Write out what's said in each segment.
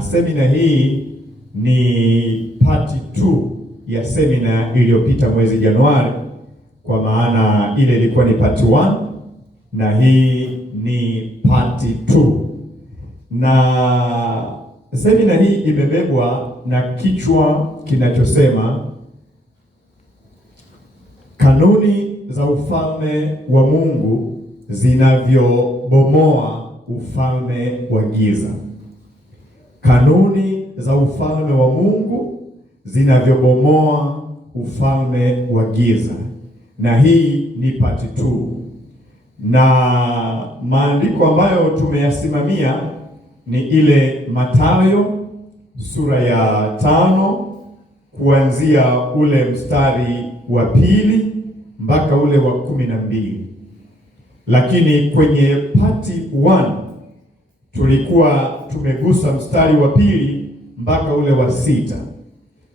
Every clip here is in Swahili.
semina hii ni part 2 ya semina iliyopita mwezi Januari, kwa maana ile ilikuwa ni part 1 na hii ni part 2. Na semina hii imebebwa na kichwa kinachosema kanuni za ufalme wa Mungu zinavyobomoa ufalme wa giza. Kanuni za ufalme wa Mungu zinavyobomoa ufalme wa giza. Na hii ni part 2. Na maandiko ambayo tumeyasimamia ni ile Mathayo sura ya 5 kuanzia ule mstari wa 2 mpaka ule wa 12. Lakini kwenye part 1 tulikuwa tumegusa mstari wa 2 mpaka ule wa 6.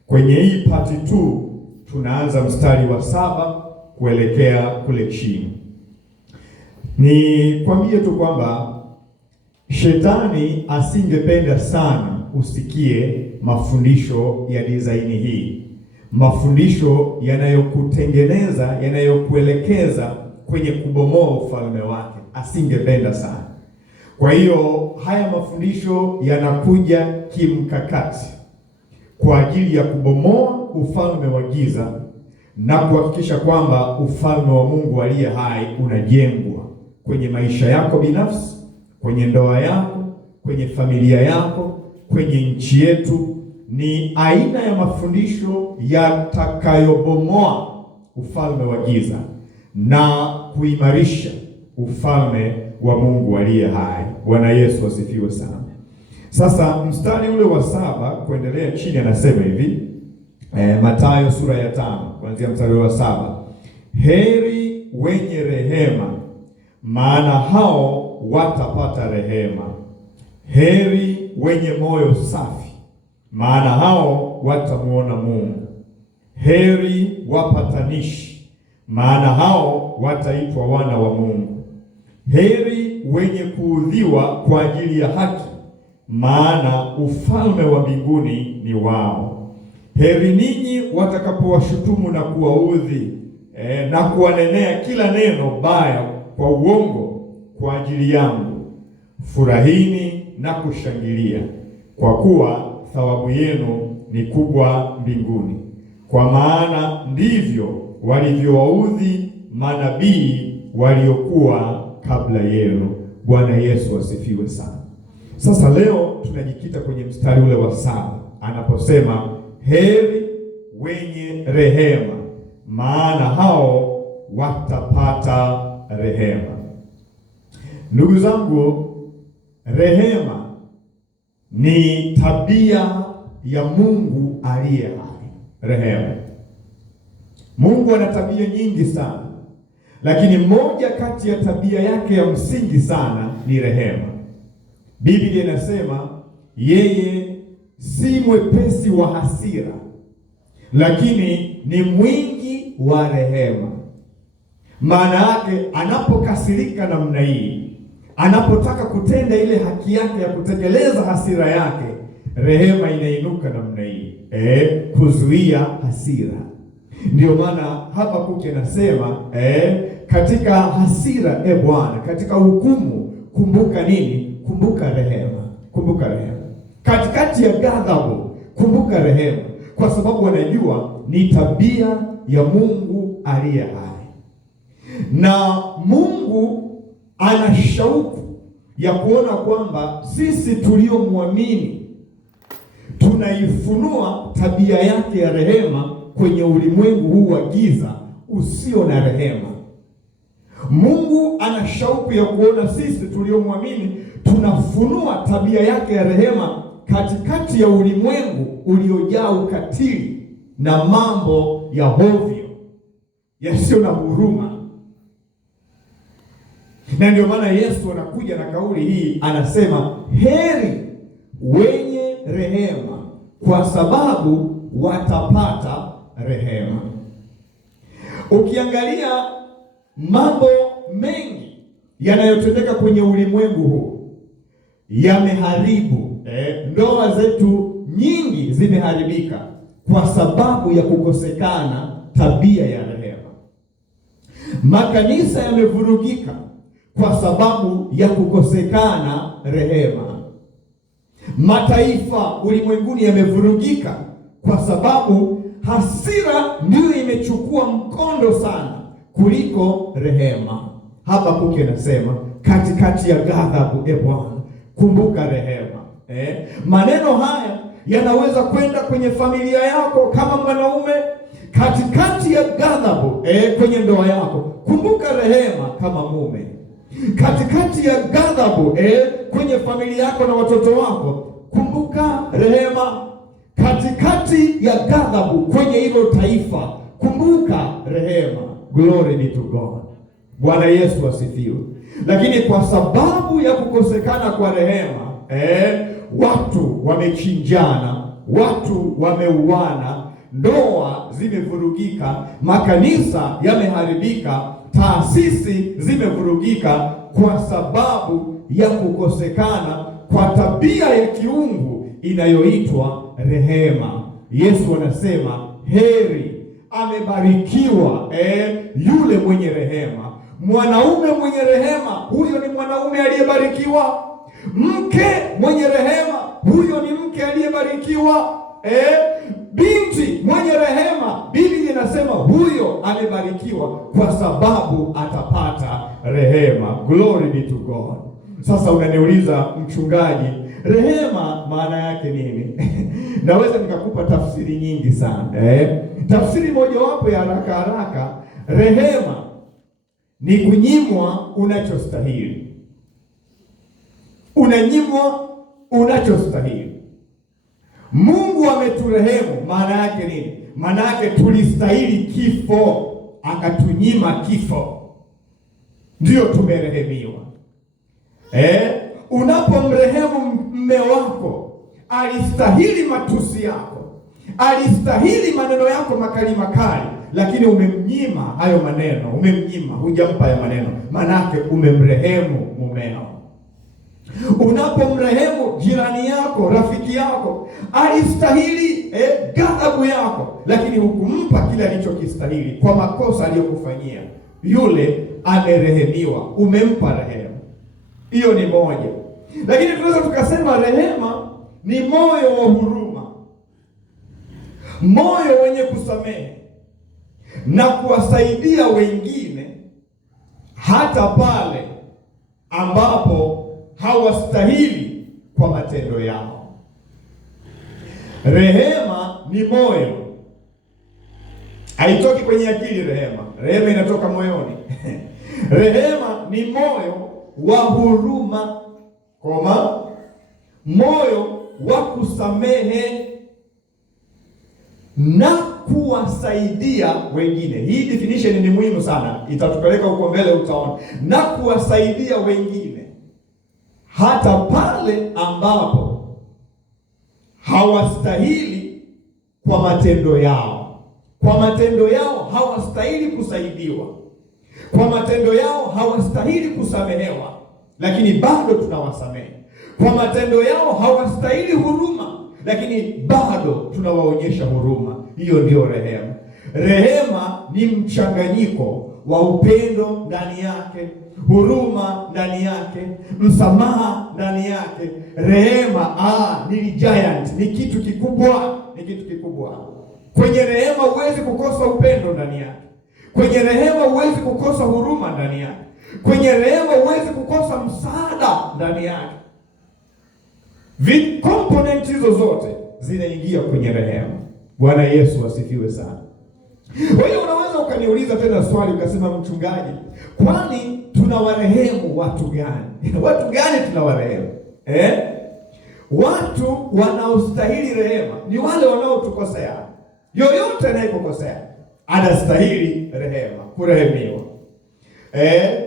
Kwenye hii part 2 tunaanza mstari wa 7 kuelekea kule chini. Ni kwambie tu kwamba Shetani asingependa sana usikie mafundisho ya dizaini hii, mafundisho yanayokutengeneza, yanayokuelekeza kwenye kubomoa ufalme wake. Asingependa sana. Kwa hiyo haya mafundisho yanakuja kimkakati kwa ajili ya kubomoa ufalme wa giza na kuhakikisha kwamba ufalme wa Mungu aliye hai unajengwa kwenye maisha yako binafsi, kwenye ndoa yako, kwenye familia yako, kwenye nchi yetu. Ni aina ya mafundisho yatakayobomoa ufalme wa giza na kuimarisha ufalme wa Mungu aliye hai. Bwana Yesu asifiwe sana. Sasa mstari ule wa 7 kuendelea chini anasema hivi, Mathayo sura ya 5 kuanzia mstari wa 7. Heri wenye rehema, maana hao watapata rehema. Heri wenye moyo safi, maana hao watamuona Mungu. Heri wapatanishi, maana hao wataitwa wana wa Mungu. Heri wenye kuudhiwa kwa ajili ya haki, maana ufalme wa mbinguni ni wao. Heri ninyi watakapowashutumu na kuwaudhi na kuwanenea kila neno baya kwa uongo kwa ajili yangu. Furahini na kushangilia, kwa kuwa thawabu yenu ni kubwa mbinguni, kwa maana ndivyo walivyowaudhi manabii waliokuwa kabla yenu. Bwana Yesu asifiwe sana. Sasa leo tunajikita kwenye mstari ule wa 7 anaposema heri wenye rehema, maana hao watapata rehema. Ndugu zangu, rehema ni tabia ya Mungu aliye hai. Rehema, Mungu ana tabia nyingi sana, lakini moja kati ya tabia yake ya msingi sana ni rehema. Biblia inasema yeye si mwepesi wa hasira, lakini ni mwingi wa rehema. Maana yake anapokasirika namna hii, anapotaka kutenda ile haki yake ya kutekeleza hasira yake, rehema inainuka namna hii, kuzuia hasira. Ndio maana Habakuki anasema katika hasira, Bwana, katika hukumu kumbuka nini? Kumbuka rehema. Kumbuka rehema. Katikati ya ghadhabu kumbuka rehema, kwa sababu wanajua ni tabia ya Mungu aliye hai. Na Mungu ana shauku ya kuona kwamba sisi tuliomwamini tunaifunua tabia yake ya rehema kwenye ulimwengu huu wa giza usio na rehema. Mungu ana shauku ya kuona sisi tuliomwamini tunafunua tabia yake ya rehema katikati ya ulimwengu uliojaa ukatili na mambo ya hovyo yasiyo na huruma. Na ndio maana Yesu anakuja na kauli hii, anasema heri wenye rehema, kwa sababu watapata rehema. Ukiangalia mambo mengi yanayotendeka kwenye ulimwengu huu yameharibu ndoa zimeharibika kwa sababu ya kukosekana tabia ya rehema. Makanisa yamevurugika kwa sababu ya kukosekana rehema. Mataifa ulimwenguni yamevurugika kwa sababu hasira ndiyo imechukua mkondo sana kuliko rehema. Habakuki anasema katikati ya ghadhabu, Bwana kumbuka rehema. Maneno haya yanaweza kwenda kwenye familia yako kama mwanaume, katikati ya ghadhabu kwenye ndoa yako, kumbuka rehema kama mume. Katikati ya ghadhabu kwenye familia yako na watoto wako, kumbuka rehema. Katikati ya ghadhabu kwenye hilo taifa, kumbuka rehema. Glory be to God. Bwana Yesu asifiwe. Lakini kwa sababu ya kukosekana kwa rehema, watu wamechinjana, watu wameuana, ndoa zimevurugika, makanisa yameharibika, taasisi zimevurugika kwa sababu ya kukosekana kwa tabia ya kiungu inayoitwa rehema. Yesu anasema heri, amebarikiwa yule mwenye rehema. Mwanaume mwenye rehema, huyo ni mwanaume aliyebarikiwa. Mke mwenye rehema, huyo ni mke aliyebarikiwa. Binti mwenye rehema, Biblia inasema huyo amebarikiwa kwa sababu atapata rehema. Glory be to God. Sasa unaniuliza, mchungaji, rehema maana yake nini? Naweza nikakupa tafsiri nyingi sana. Tafsiri mojawapo ya haraka, rehema ni kunyimwa unachostahili. Unanyimwa unachostahili. Mungu ameturehemu, maana yake nini? Maana yake tulistahili kifo, akatunyima kifo, ndio tumerehemiwa. Unapomrehemu mme wako, alistahili matusi yako, alistahili maneno yako makali, lakini umemnyima hayo maneno, umemnyima, hujampa hayo maneno, maana yake umemrehemu mumeo. Unapomrehemu jirani yako, rafiki yako, alistahili ghadhabu yako, lakini hukumpa kile alichokistahili kwa makosa aliyokufanyia, yule amerehemiwa, umempa rehema. Hiyo ni moja. Lakini tunaweza tukasema rehema ni moyo wa huruma, moyo wenye kusamehe na kuwasaidia wengine hata pale ambapo hawastahili kwa matendo yao. Rehema ni moyo, haitoki kwenye akili. Rehema inatoka moyoni. Rehema ni moyo wa huruma, moyo wa kusamehe na kuwasaidia wengine. Hii definition ni muhimu sana, itatupeleka huko mbele, utaona. Na kuwasaidia wengine hata pale ambapo hawastahili kwa matendo yao. Kwa matendo yao hawastahili kusaidiwa, kwa matendo yao hawastahili kusamehewa, lakini bado tunawasamehe. Kwa matendo yao hawastahili huruma, lakini bado tunawaonyesha huruma. Hiyo ndio rehema. Rehema ni mchanganyiko wa upendo ndani yake, huruma ndani yake, msamaha ndani yake. Rehema ni giant, ni kitu kikubwa, ni kitu kikubwa. Kwenye rehema huwezi kukosa upendo ndani yake. Kwenye rehema huwezi kukosa huruma ndani yake. Kwenye rehema huwezi kukosa msaada ndani yake. Component hizo zote zinaingia kwenye rehema. Bwana Yesu asifiwe sana. Kwa hiyo unaweza ukaniuliza tena swali ukasema, mchungaji, kwani tunawarehemu watu gani? Watu gani tunawarehemu? Watu wanaostahili rehema ni wale wanaotukosea. Yoyote anayekukosea anastahili rehema, kurehemiwa.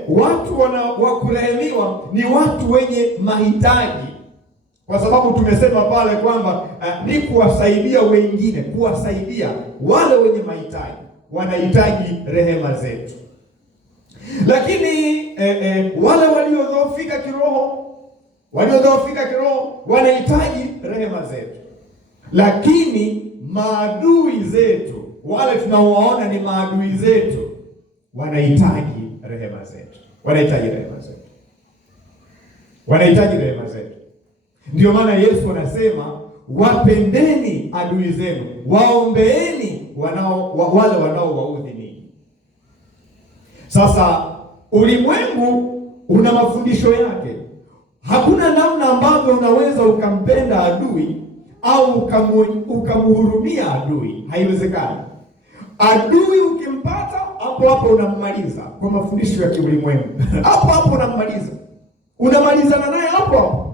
Watu wa kurehemiwa ni watu wenye mahitaji, kwa sababu tumesema pale kwamba ni kuwasaidia wengine, kuwasaidia wale wenye mahitaji, wanahitaji rehema zetu. Lakini wale waliodhoofika kiroho wanahitaji rehema zetu. Lakini maadui zetu, wale tunaowaona ni maadui zetu, wanahitaji rehema zetu, wanahitaji rehema zetu, wanahitaji rehema zetu. Ndio maana Yesu anasema, wapendeni adui zenu, waombeeni wale wanaowaudhi ninyi. Sasa ulimwengu una mafundisho yake. Hakuna namna ambavyo unaweza ukampenda adui au ukamhurumia adui, haiwezekani. Adui ukimpata, hapo hapo unammaliza kwa mafundisho ya kiulimwengu. Hapo hapo unammaliza, unamalizana naye hapo hapo.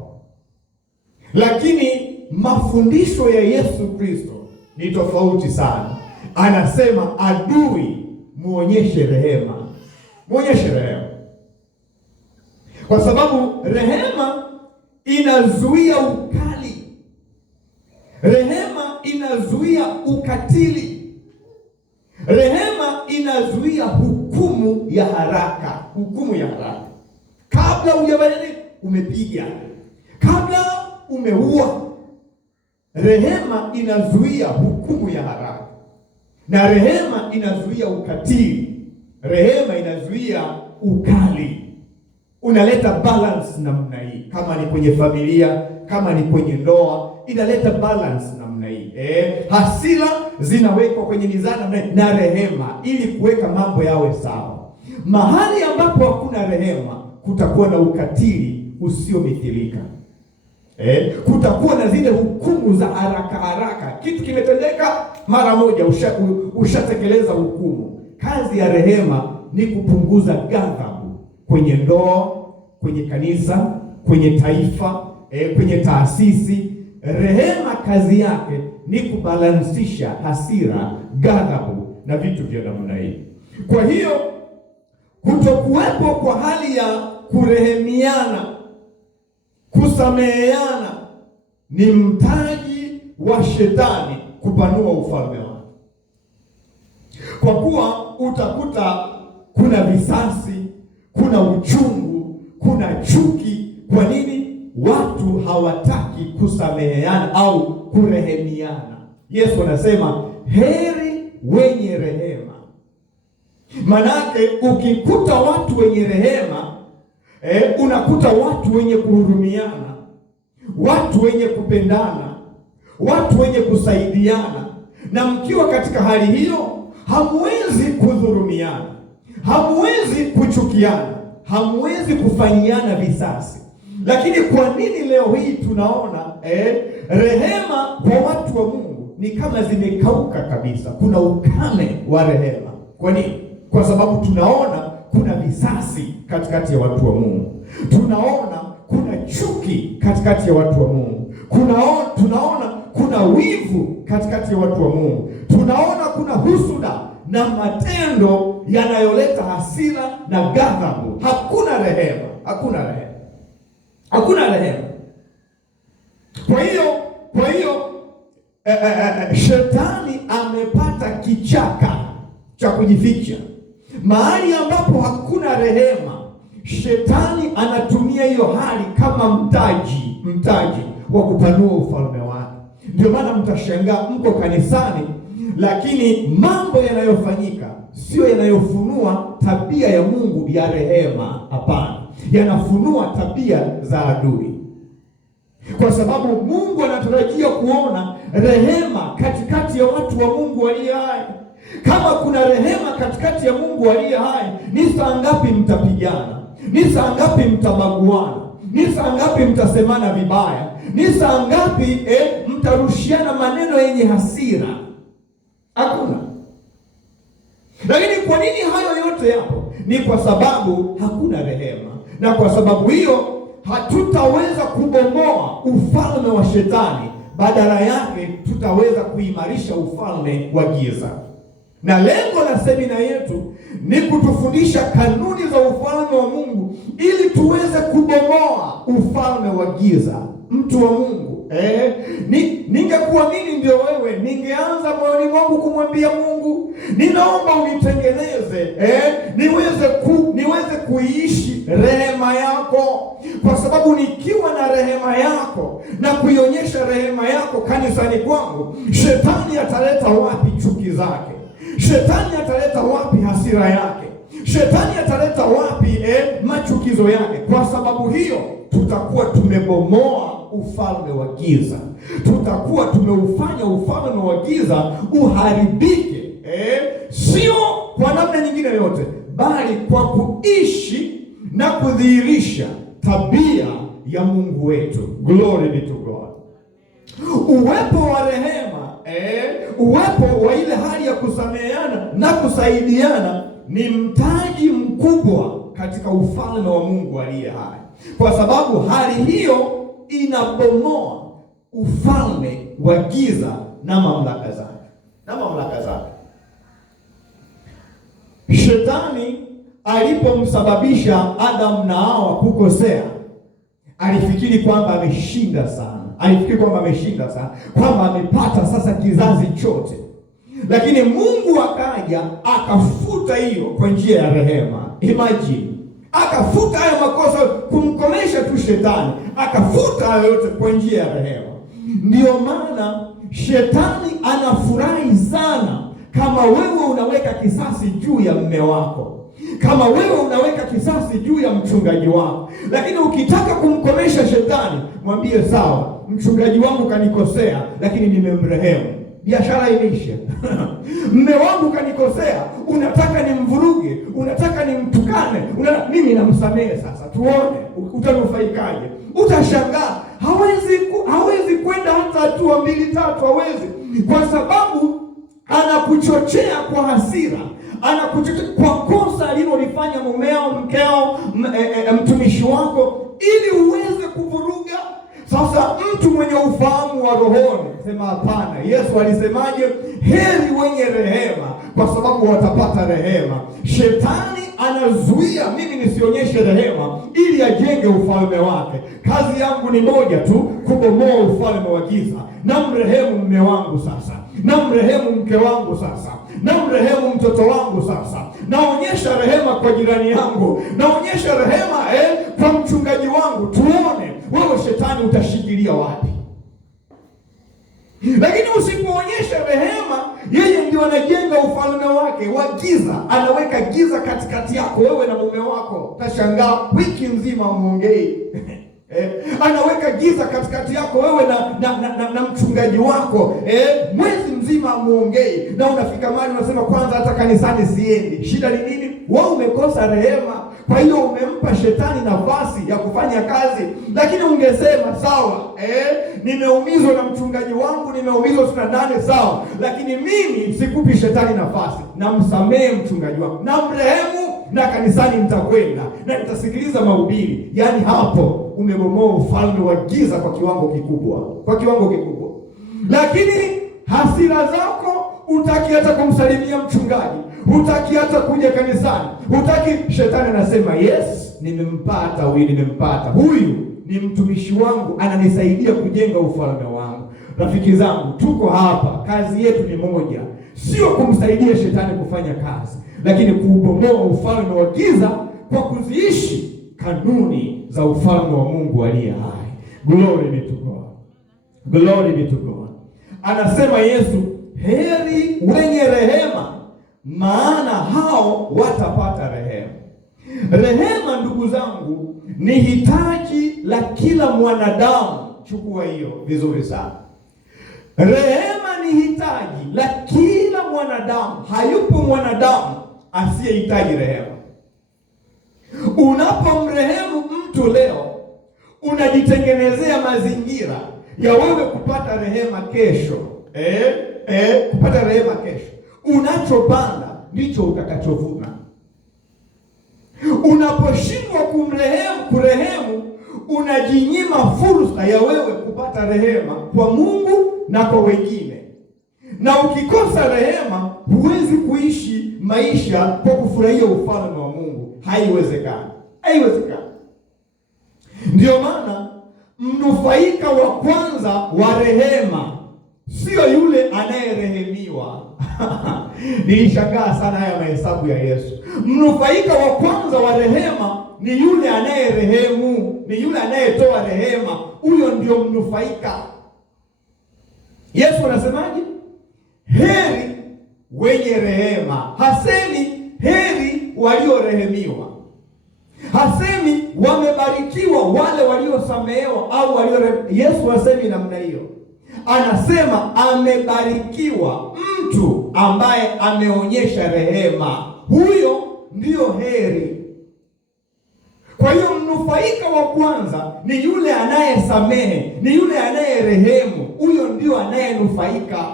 Lakini mafundisho ya Yesu Kristo ni tofauti sana. Anasema adui muonyeshe rehema, muonyeshe rehema, kwa sababu rehema inazuia ukali, rehema inazuia ukatili, rehema inazuia hukumu ya haraka, hukumu ya haraka. Kabla hujafanya nini, umepiga, kabla umeua. Rehema inazuia hukumu ya haraka, na rehema inazuia ukatili, rehema inazuia ukali. Unaleta balance namna hii, kama ni kwenye familia, kama ni kwenye ndoa, inaleta balance namna hii. Hasira zinawekwa kwenye mizani na rehema, ili kuweka mambo yawe sawa. Mahali ambapo hakuna rehema, kutakuwa na ukatili usiomithilika. Kutakuwa na zile hukumu za haraka haraka. Kitu kimetendeka mara moja, ushatekeleza hukumu. Kazi ya rehema ni kupunguza ghadhabu kwenye ndoa, kwenye kanisa, kwenye taifa, kwenye taasisi. Rehema kazi yake ni kubalansisha hasira, ghadhabu na vitu vya namna hii. Kwa hiyo kutokuwepo kwa hali ya kurehemiana, kusameheana, ni mtaji wa shetani kupanua ufalme wake. Kwa kuwa utakuta kuna visasi, kuna uchungu, kuna chuki. Kwa nini? Watu hawataki kusameheana au kurehemiana. Yesu anasema heri wenye rehema. Manake ukikuta watu wenye rehema, unakuta watu wenye kuhurumiana, watu wenye kupendana, watu wenye kusaidiana. Na mkiwa katika hali hiyo, hamwezi kudhulumiana, hamwezi kuchukiana, hamwezi kufanyiana visasi. Lakini kwa nini leo hii tunaona rehema kwa watu wa Mungu ni kama zimekauka kabisa? Kuna ukame wa rehema. Kwa nini? Kwa sababu tunaona kuna visasi katikati ya watu wa Mungu, tunaona kuna chuki katikati ya watu wa Mungu, tunaona kuna wivu katikati ya watu wa Mungu, tunaona kuna husuda na matendo yanayoleta hasira na ghadhabu. Hakuna rehema, hakuna rehema, hakuna rehema. Kwa hiyo shetani amepata kichaka cha kujificha. Mahali ambapo hakuna rehema, shetani anatumia hiyo hali kama mtaji wa kupanua ufalme wake. Ndio maana mtashangaa mko kanisani, lakini mambo yanayofanyika sio yanayofunua tabia ya Mungu ya rehema. Hapana, yanafunua tabia za adui. Kwa sababu Mungu anatarajia kuona rehema katikati ya watu wa Mungu aliye hai. Kama kuna rehema katikati ya Mungu aliye hai, ni saa ngapi mtapigana? Ni saa ngapi mtabaguana? Ni saa ngapi mtasemana vibaya? Ni saa ngapi mtarushiana maneno yenye hasira? Hakuna. Lakini kwa nini hayo yote yapo? Ni kwa sababu hakuna rehema. Na kwa sababu hiyo hatutaweza kubomoa ufalme wa shetani, badala yake tutaweza kuimarisha ufalme wa giza. Na lengo la semina yetu ni kutufundisha kanuni za ufalme wa Mungu ili tuweze kubomoa ufalme wa giza. Mtu wa Mungu, ningekuwa mimi ndio wewe, ningeanza moyoni mwangu kumwambia Mungu, ninaomba unitengeneze, niweze kuiishi rehema yako, kwa sababu nikiwa na rehema yako na kuionyesha rehema yako kanisani kwangu, shetani ataleta wapi chuki zake? Shetani ataleta wapi hasira yake? Shetani ataleta wapi machukizo yake? Kwa sababu hiyo tutakuwa tumebomoa ufalme wa giza, tutakuwa tumeufanya ufalme wa giza uharibike, sio kwa namna nyingine yote, bali kwa kuishi na kudhihirisha tabia ya Mungu wetu. Glory be to God. Uwepo wa rehema, uwepo wa ile hali ya kusameheana na kusaidiana ni mtaji mkubwa katika ufalme wa Mungu aliye hai, kwa sababu hali hiyo inabomoa ufalme wa giza na mamlaka zake. Shetani alipomsababisha Adam na Hawa kukosea, alifikiri kwamba ameshinda sana, kwamba amepata sasa kizazi chote. Lakini Mungu akaja akafuta hiyo kwa njia ya rehema. Imagine, akafuta hayo makosa, kumkomesha tu shetani, akafuta hayo yote kwa njia ya rehema. Ndiyo maana shetani anafurahi sana kama wewe unaweka kisasi juu ya mme wako, kama wewe unaweka kisasi juu ya mchungaji wako. Lakini ukitaka kumkomesha shetani, mwambie sawa, mchungaji wangu kanikosea, lakini nimemrehemu, biashara imeisha. Mme wangu kanikosea, unataka nimvuruge, unataka nimtukane, mimi namsamehe. Sasa tuone utanufaikaje. Utashangaa hawezi kwenda hata hatua 2 3, hawezi, kwa sababu anakuchochea kwa hasira, anakuchochea kwa kosa alilolifanya mumeo, mkeo, mtumishi wako, ili uweze kuvuruga. Sasa mtu mwenye ufahamu wa rohoni sema hapana. Yesu alisemaje? Heri wenye rehema, kwa sababu watapata rehema. Shetani anazuia mimi nisionyeshe rehema ili ajenge ufalme wake. Kazi yangu ni moja tu, kubomoa ufalme wa giza. Namrehemu mme wangu sasa, namrehemu mke wangu sasa, namrehemu mtoto wangu sasa, naonyesha rehema kwa jirani yangu, naonyesha rehema kwa mchungaji wangu. Tuone wewe shetani utashikilia wapi. Lakini usipoonyesha rehema, yeye ndio anajenga ufalme wake wa giza. Anaweka giza katikati yako wewe na mume wako. Utashangaa wiki nzima muongei. Anaweka giza katikati yako wewe na mchungaji wako, mwezi mzima muongei, na unafika mahali unasema kwanza hata kanisani siendi. Shida ni nini? Wewe umekosa rehema. Kwa hiyo umempa shetani nafasi ya kufanya kazi. Lakini ungesema sawa, nimeumizwa na mchungaji wangu, nimeumizwa sana ndani, sawa, lakini mimi sikupi shetani nafasi, namsamehe mchungaji wangu, namrehemu, na kanisani nitakwenda na nitasikiliza mahubiri. Yaani hapo umebomoa ufalme wa giza kwa kiwango kikubwa. Lakini hasira zako, hutaki hata kumsalimia mchungaji, hutaki hata kuja kanisani, hutaki. Shetani anasema yes, nimempata huyu ni mtumishi wangu, ananisaidia kujenga ufalme wangu. Rafiki zangu, tuko hapa, kazi yetu ni moja, sio kumsaidia shetani kufanya kazi, lakini kuubomoa ufalme wa giza kwa kuziishi kanuni za ufalme wa Mungu aliye hai. Glory be to God. Glory be to God. Anasema Yesu, heri wenye rehema, maana hao watapata rehema. Rehema, ndugu zangu, ni hitaji la kila mwanadamu. Chukua hiyo vizuri sana. Rehema ni hitaji la kila mwanadamu. Hayupo mwanadamu asiyehitaji rehema. Unapomrehemu mtu leo, unajitengenezea mazingira ya wewe kupata rehema kesho. Kupata rehema kesho. Unachopanda ndicho utakachovuna. Unaposhindwa kurehemu, unajinyima fursa ya wewe kupata rehema kwa Mungu na kwa wengine. Na ukikosa rehema, huwezi kuishi maisha kwa kufurahia ufalme wa Mungu. Haiwezekani. Ndio maana mnufaika wa kwanza wa rehema sio yule anayerehemiwa. Nilishangaa sana haya mahesabu ya Yesu. Mnufaika wa kwanza wa rehema ni yule anayerehemu, ni yule anayetoa rehema. Huyo ndio mnufaika. Yesu anasemaje? Heri wenye rehema. Hasemi heri waliorehemiwa, hasemi wamebarikiwa wale waliosamehewa au Yesu hasemi namna hiyo. Anasema amebarikiwa mtu ambaye ameonyesha rehema, huyo ndiyo heri. Kwa hiyo mnufaika wa kwanza ni yule anayesamehe, ni yule anayerehemu. Huyo ndio anayenufaika,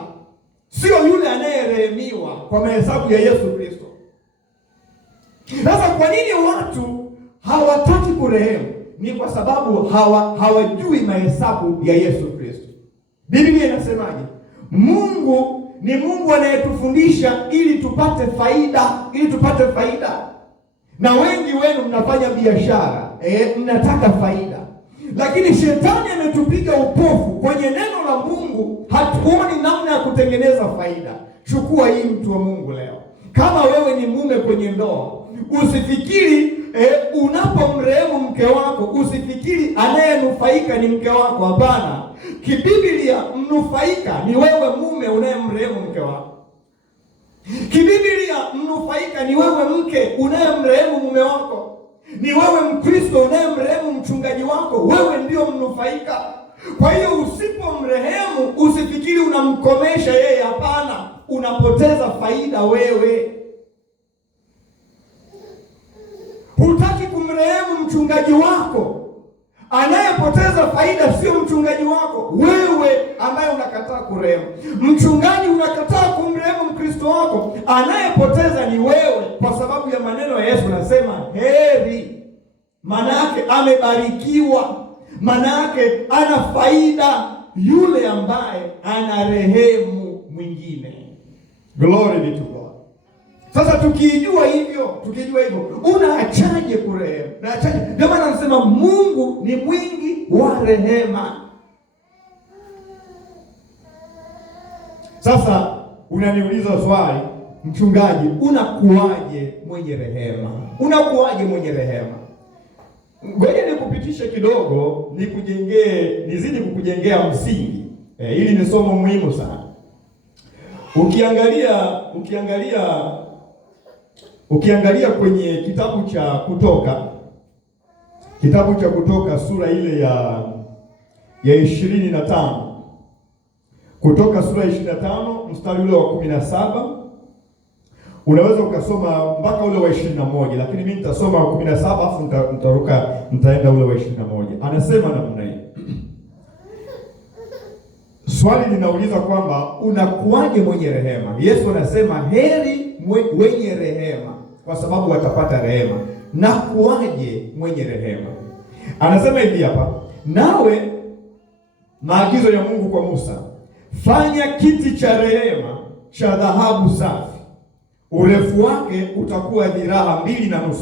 sio yule anayerehemiwa kwa mahesabu ya Yesu Kristo. Sasa kwa nini watu hawataki kurehemu? Ni kwa sababu hawajui mahesabu ya Yesu Kristo. Biblia inasemaje? Mungu ni Mungu anayetufundisha ili tupate faida. Na wengi wenu mnafanya biashara, mnataka faida. Lakini shetani ametupiga upofu kwenye neno la Mungu, hatuoni namna ya kutengeneza faida. Chukua hii, mtu wa Mungu, leo. Kama wewe ni mume kwenye ndoa, usifikiri unapomrehemu mke wako, usifikiri anayenufaika ni mke wako. Hapana. Kibiblia mnufaika ni wewe mume unayemrehemu mke wako. Kibiblia mnufaika ni wewe mke unayemrehemu mume wako. Ni wewe Mkristo unayemrehemu mchungaji wako, wewe ndio mnufaika. Kwa hiyo usipomrehemu usifikiri unamkomesha yeye, hapana, unapoteza faida wewe. Hutaki kumrehemu mchungaji wako, anayepoteza faida sio mchungaji wako, wewe ambaye unakataa kurehemu. Mchungaji unakataa kumrehemu Mkristo wako, anayepoteza ni wewe, kwa sababu ya maneno ya Yesu. Anasema heri, maana yake amebarikiwa, maana yake ana faida yule ambaye anarehemu mwingine. Glory be to God. Sasa tukijua hivyo, unaachaje kurehemu? Unaachaje? Ndio maana anasema Mungu ni mwingi wa rehema. Sasa unaniuliza swali, mchungaji, unakuaje mwenye rehema? Unakuaje mwenye rehema? Ngoja nikupitishe kidogo, nizidi kukujengea msingi. Hili ni somo muhimu sana. Ukiangalia kwenye kitabu cha Kutoka sura ile ya 25, Kutoka sura ya 25 mstari ule wa 17, unaweza ukasoma mpaka ule wa 21, lakini mimi nitasoma wa 17 afu nitaenda ule wa 21. Anasema namna hii. Swali linauliza kwamba unakuaje mwenye rehema? Yesu anasema heri wenye rehema, kwa sababu watapata rehema. Na kuaje mwenye rehema? Anasema hivi hapa, nawe, maagizo ya Mungu kwa Musa, fanya kiti cha rehema cha dhahabu safi, urefu wake utakuwa dhiraa 2.5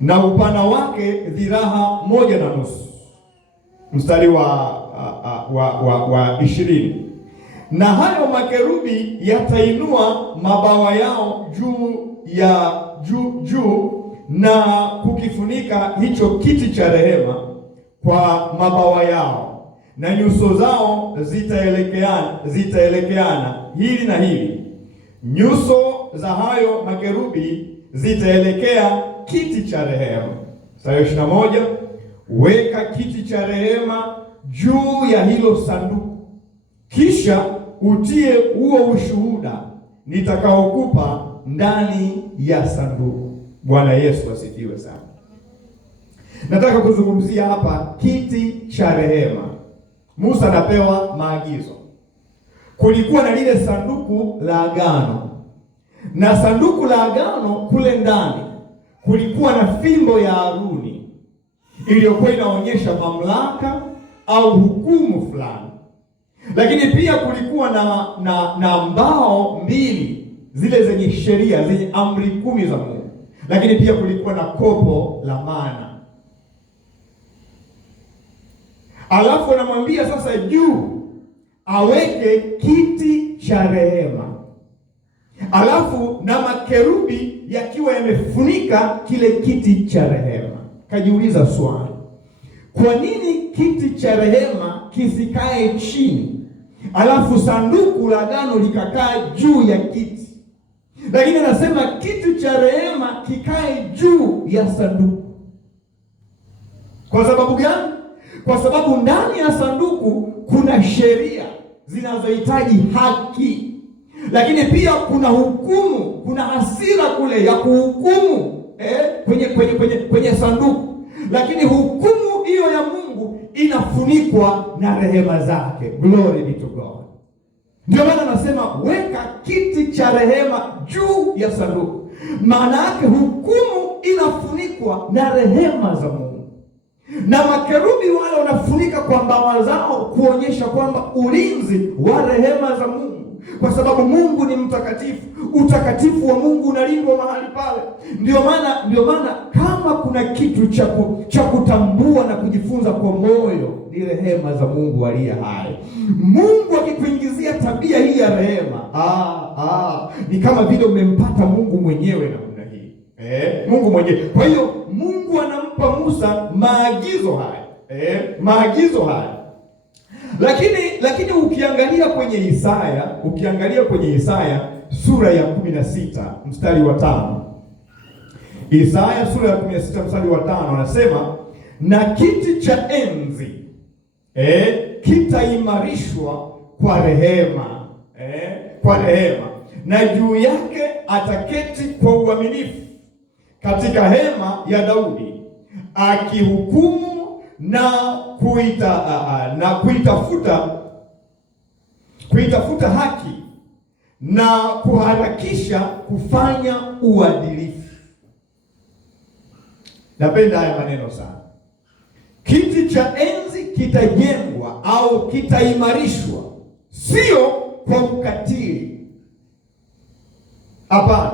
na upana wake dhiraa 1.5. Mstari wa 20. Na hayo makerubi yatainua mabawa yao juu na kukifunika hicho kiti cha rehema kwa mabawa yao, na nyuso zao zitaelekeana hili na hili. Nyuso za hayo makerubi zitaelekea kiti cha rehema. Mstari 21, weka kiti cha rehema juu ya hilo sanduku, kisha utie huo ushuhuda nitakaokupa ndani ya sanduku. Bwana Yesu asifiwe sana. Nataka kuzungumzia hapa kiti cha rehema. Musa anapewa maagizo. Kulikuwa na lile sanduku la agano, na sanduku la agano kule ndani kulikuwa na fimbo ya Haruni iliyokuwa inaonyesha mamlaka au hukumu fulani. Lakini pia kulikuwa na mbao 2 zile zenye sheria, zenye amri 10 za Mungu. Lakini pia kulikuwa na kopo la mana. Alafu anamwambia sasa juu aweke kiti cha rehema, alafu na makerubi yakiwa yamefunika kile kiti cha rehema. Kajiuliza swali, kwa nini kiti cha rehema kisikae chini? alafu sanduku la agano likakaa juu ya kiti. Lakini anasema kiti cha rehema kikae juu ya sanduku. Kwa sababu gani? Kwa sababu ndani ya sanduku kuna sheria zinazohitaji haki, lakini pia kuna hukumu, kuna hasira kule ya kuhukumu kwenye sanduku. Lakini hukumu hiyo ya Mungu inafunikwa na rehema zake. Glory be to God. Ndio maana anasema weka kiti cha rehema juu ya sanduku. Maana yake hukumu inafunikwa na rehema za Mungu, na makerubi wale wanafunika kwa mbawa zao kuonyesha kwamba ulinzi wa rehema za Mungu, kwa sababu Mungu ni mtakatifu. Utakatifu wa Mungu unalindwa mahali pale. Ndio maana kama kuna kitu cha kutambua na kujifunza kwa moyo, ni rehema za Mungu aliye hai. Mungu akikuingizia tabia hii ya rehema, ni kama vile umempata Mungu mwenyewe namna hii. Mungu mwenyewe. Kwa hiyo Mungu anampa Musa maagizo haya. Lakini ukiangalia kwenye Isaya sura ya 16 mstari wa 5. Isaya sura ya 16 mstari wa 5 anasema, na kiti cha enzi kitaimarishwa kwa rehema, na juu yake ataketi kwa uaminifu katika hema ya Daudi, akihukumu na kuitafuta haki na kuharakisha kufanya uadilifu. Napenda haya maneno sana. Kiti cha enzi kitajengwa au kitaimarishwa, sio kwa ukatili. Hapana,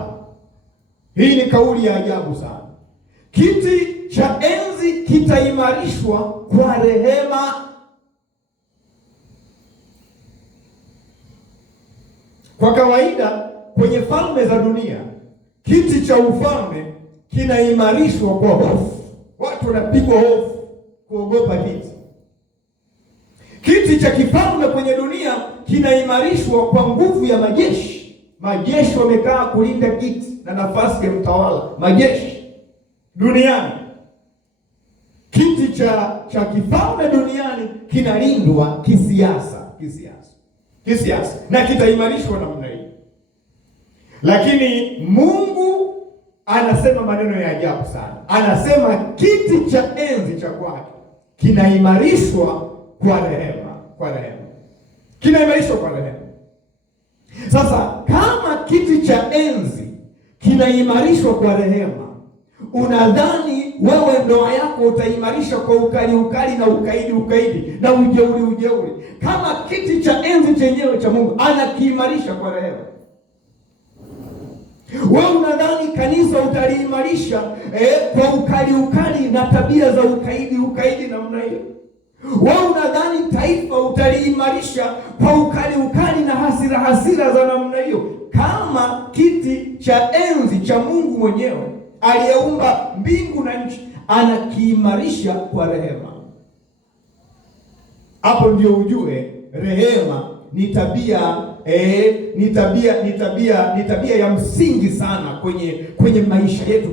hii ni kauli ya ajabu sana. Kiti cha enzi kitaimarishwa kwa rehema. Kwa kawaida kwenye falme za dunia, kiti cha ufalme kinaimarishwa kwa hofu. Watu wanapigwa hofu, kuogopa kiti. Kiti cha kifalme kwenye dunia kinaimarishwa kwa nguvu ya majeshi. Majeshi wamekaa kulinda kiti na nafasi ya mtawala. Majeshi duniani. Kiti cha kifalme duniani kinalindwa kisiasa na kitaimarishwa namna hii. Lakini Mungu anasema maneno ya ajabu sana. Anasema kiti cha enzi cha kwake kinaimarishwa kwa rehema. Kinaimarishwa kwa rehema. Sasa kama kiti cha enzi kinaimarishwa kwa rehema, unadhani wewe ndoa yako utaimarisha kwa ukali na ukaidi na ujeuri? Kama kiti cha enzi chenyewe cha Mungu anakiimarisha kwa rehema, wewe unadhani kanisa utaliimarisha kwa ukali na tabia za ukaidi namna hiyo? Wewe unadhani taifa utaliimarisha kwa ukali na hasira za namna hiyo? Kama kiti cha enzi cha Mungu mwenyewe aliyeumba mbingu na nchi anakiimarisha kwa rehema, hapo ndio ujue rehema ni tabia ya msingi sana kwenye maisha yetu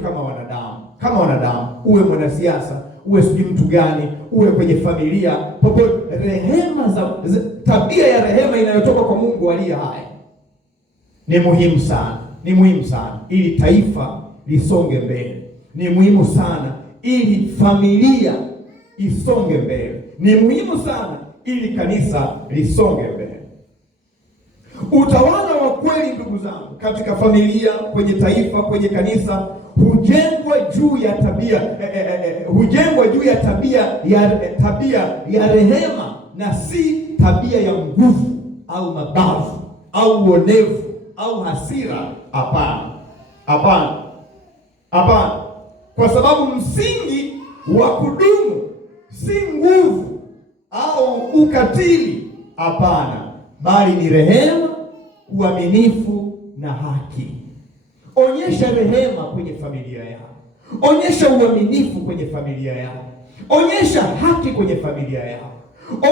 kama wanadamu. Uwe mwanasiasa, uwe sijui mtu gani, uwe kwenye familia, popote, rehema tabia ya rehema inayotoka kwa Mungu aliye hai ni muhimu sana ili taifa lisonge mbele. Ni muhimu sana ili familia isonge mbele. Ni muhimu sana ili kanisa lisonge mbele. Utawala wa kweli, ndugu zangu, katika familia, kwenye taifa, kwenye kanisa hujengwa juu ya tabia ya rehema, na si tabia ya nguvu au mabavu au uonevu au hasira. Hapana. Kwa sababu msingi wa kudumu si nguvu au ukatili. Hapana, bali ni rehema, uaminifu na haki. Onyesha rehema kwenye familia yako. Onyesha uaminifu kwenye familia yako. Onyesha haki kwenye familia yako.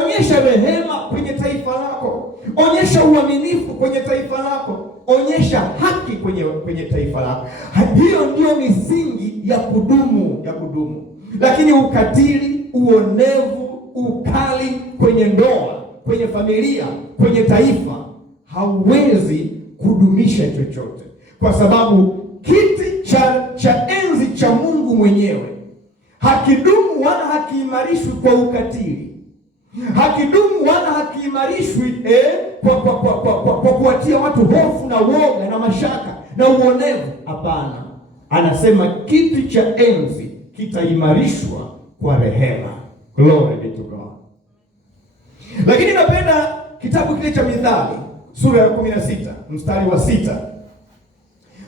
Onyesha rehema kwenye taifa lako, onyesha uaminifu kwenye taifa lako, onyesha haki kwenye taifa lako. Hiyo ndio misingi ya kudumu. Lakini ukatili, uonevu, ukali kwenye ndoa, kwenye familia, kwenye taifa hauwezi kudumisha chochote, kwa sababu kiti cha enzi cha Mungu mwenyewe hakidumu wala hakiimarishwi kwa ukatili, hakidumu wala hakiimarishwi kwa kuwatia watu hofu na woga na mashaka na uonevu. Hapana, anasema kiti cha enzi kitaimarishwa kwa rehema. Glory be to God. Lakini napenda kitabu kile cha Mithali sura ya 16 mstari wa 6.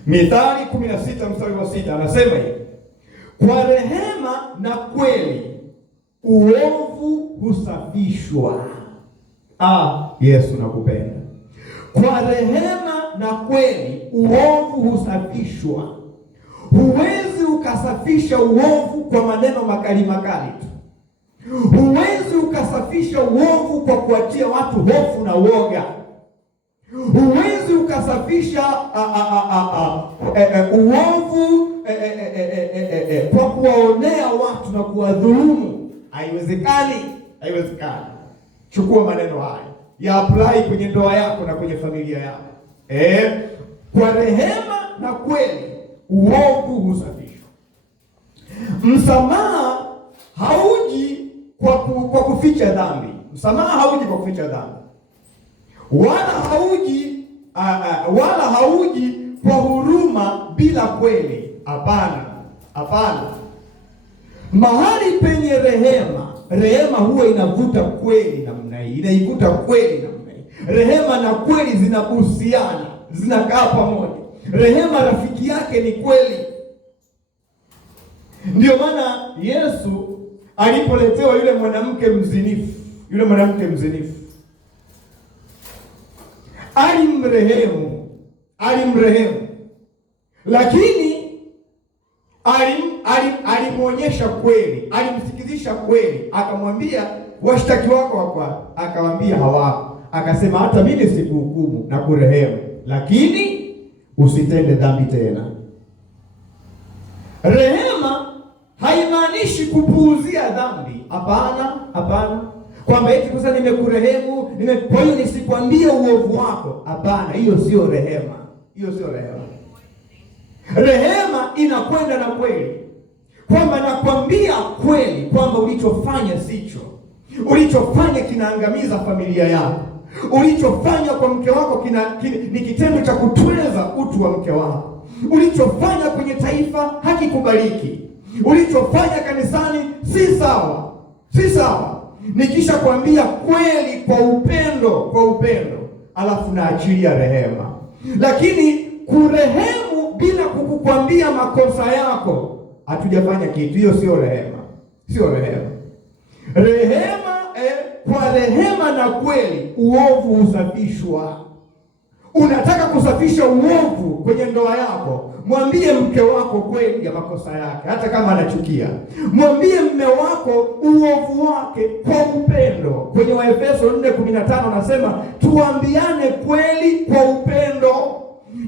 Mithali 16 mstari wa 6 anasema hivi: kwa rehema na kweli uovu husafishwa. Yesu nakupenda. Kwa rehema na kweli uovu husafishwa. Huwezi ukasafisha uovu kwa maneno makali tu. Huwezi ukasafisha uovu kwa kuatia watu hofu na woga. Huwezi ukasafisha uovu kwa kuwaonea watu na kuwadhulumu. Haiwezekani. Chukua maneno haya ya apply kwenye ndoa yako na kwenye familia yako. Kwa rehema na kweli uovu husafishwa. Msamaha hauji kwa kuficha dhambi. Msamaha hauji kwa kuficha dhambi, wala hauji kwa huruma bila kweli. Hapana. Mahali penye rehema huwa inavuta kweli namna hii, inaivuta kweli namna hii. Rehema na kweli zinabusiana, zinakaa pamoja. Rehema rafiki yake ni kweli. Ndio maana Yesu alipoletewa yule mwanamke mzinifu, alimrehemu, lakini alimwonyesha kweli, alimsikizisha kweli. Akamwambia, washtaki wako wako? Akamwambia, hawako. Akasema, hata mimi sikuhukumu na kurehemu, lakini usitende dhambi tena. Rehema haimaanishi kupuuzia dhambi. Hapana. Kwamba eti sasa nimekurehemu, kwa hiyo nisikwambie uovu wako. Hapana, hiyo sio rehema. Rehema inakwenda na kweli, kwamba nakwambia kweli kwamba ulichofanya sicho. Ulichofanya kinaangamiza familia yako. Ulichofanya kwa mke wako ni kitendo cha kutweza utu wa mke wako. Ulichofanya kwenye taifa hakikubaliki. Ulichofanya kanisani si sawa. Nikisha kwambia kweli kwa upendo, alafu naachilia rehema. Lakini kurehemu bila kukukwambia makosa yako, hatujafanya kitu. Hiyo sio rehema. Kwa rehema na kweli uovu husafishwa. Unataka kusafisha uovu kwenye ndoa yako, mwambie mke wako kweli ya makosa yake, hata kama anachukia. Mwambie mme wako uovu wake kwa upendo. Kwenye Waefeso 4:15 anasema tuambiane kweli kwa upendo.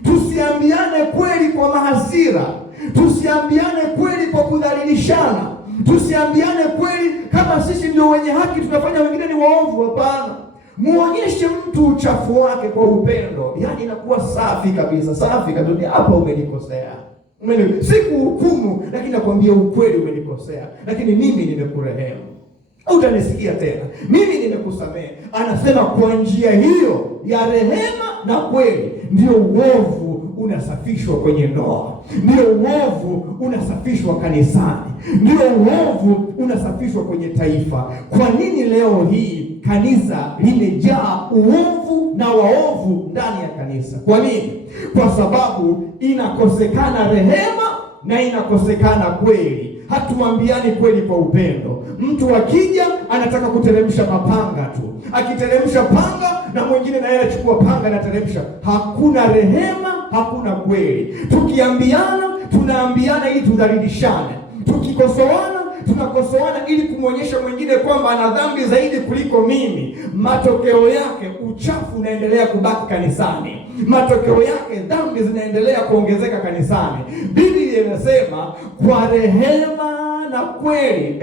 Tusiambiane kweli kwa mahasira. Tusiambiane kweli kwa kudhalilishana. Tusiambiane kweli kama sisi ndio wenye haki tunafanya wengine ni waovu. Hapana. Muonyeshe mtu uchafu wake kwa upendo. Yaani inakuwa safi kabisa. Hapa umenikosea. Sikuhukumu, lakini nakwambia ukweli, umenikosea, lakini mimi nimekurehemu. Utanisikia tena. Mimi nimekusamehe. Anasema kwa njia hiyo ya rehema na kweli ndio uovu unasafishwa kwenye ndoa, ndio uovu unasafishwa kanisani, ndio uovu unasafishwa kwenye taifa. Kwa nini leo hii kanisa limejaa uovu na waovu ndani ya kanisa? Kwa nini? Kwa sababu inakosekana rehema na inakosekana kweli. Hatuambiani kweli kwa upendo. Mtu akija anataka kuteremsha mapanga tu, akiteremsha panga na mwingine naye anachukua panga na teremsha. Hakuna rehema, hakuna kweli. Tukiambiana tunaambiana ili tudhalilishane, tukikosoana tunakosoana ili kumwonyesha mwingine kwamba ana dhambi zaidi kuliko mimi, matokeo yake uchafu unaendelea kubaki kanisani. Matokeo yake dhambi zinaendelea kuongezeka kanisani. Biblia inasema kwa rehema na kweli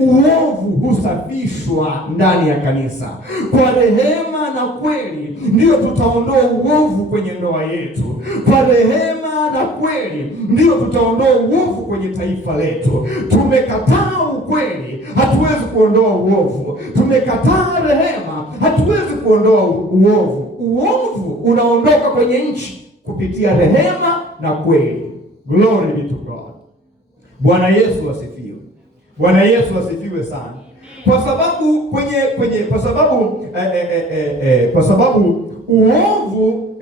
uovu husafishwa ndani ya kanisa. Kwa rehema na kweli ndio tutaondoa uovu kwenye ndoa yetu. Kwa rehema na kweli ndio tutaondoa uovu kwenye taifa letu. Tumekataa ukweli, hatuwezi kuondoa uovu. Tumekataa rehema, hatuwezi kuondoa uovu. Uovu unaondoka kwenye nchi kupitia rehema na kweli. Glory be to God. Bwana Yesu asifiwe. Bwana Yesu asifiwe sana. Kwa sababu kwa sababu uovu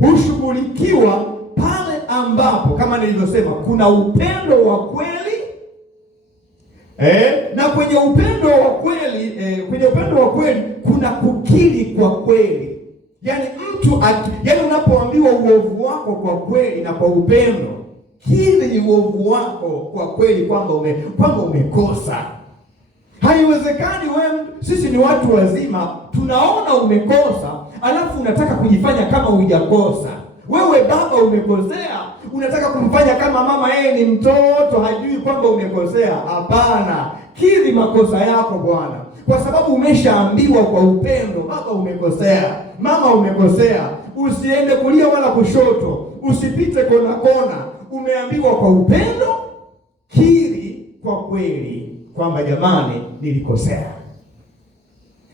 hushughulikiwa pale ambapo, kama nilivyosema, kuna upendo wa kweli na kwenye upendo wa kweli kuna kukiri kwa kweli. Yaani unapoambiwa uovu wako kwa kweli na kwa upendo, kiri uovu wako kwa kweli kwamba umekosa. Haiwezekani sisi ni watu wazima, tunaona umekosa, alafu unataka kujifanya kama hujakosa. Wewe baba umekosea, unataka kumfanya kama mama yeye ni mtoto, hajui kwamba umekosea. Hapana, kiri makosa yako bwana, kwa sababu umeshaambiwa kwa upendo, baba umekosea, mama umekosea, usiende kulia wala kushoto, usipite kona kona. Umeambiwa kwa upendo, kiri kwa kweli kwamba jamani, nilikosea.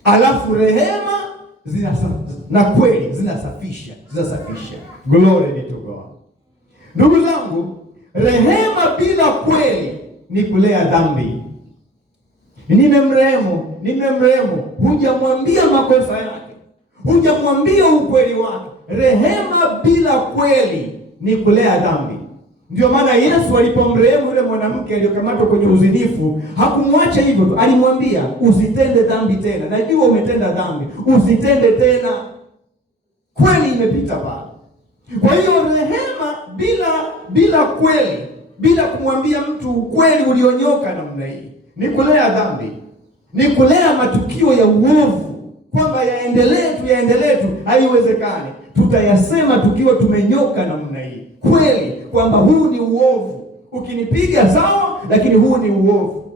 Alafu rehema na kweli zinasafisha. Glory be to God. Ndugu zangu, rehema bila kweli ni kulea dhambi. Nimemrehemu, hujamwambia makosa yake, hujamwambia ukweli wake. Rehema bila kweli ni kulea dhambi. Ndio maana Yesu alipomrehemu yule mwanamke aliyokamatwa kwenye uzinifu, hakumwacha hivyo tu, alimwambia usitende dhambi tena. Najua umetenda dhambi, usitende tena. Kweli imepita pale. Kwa hiyo rehema bila kweli, bila kumwambia mtu ukweli ulionyoka namna hii, ni kulea dhambi, ni kulea matukio ya uovu, kwamba yaendelee tu. Haiwezekani. Tutayasema tukiwa tumenyoka namna hii, kweli kwamba huu ni uovu. Ukinipiga sawa, lakini huu ni uovu.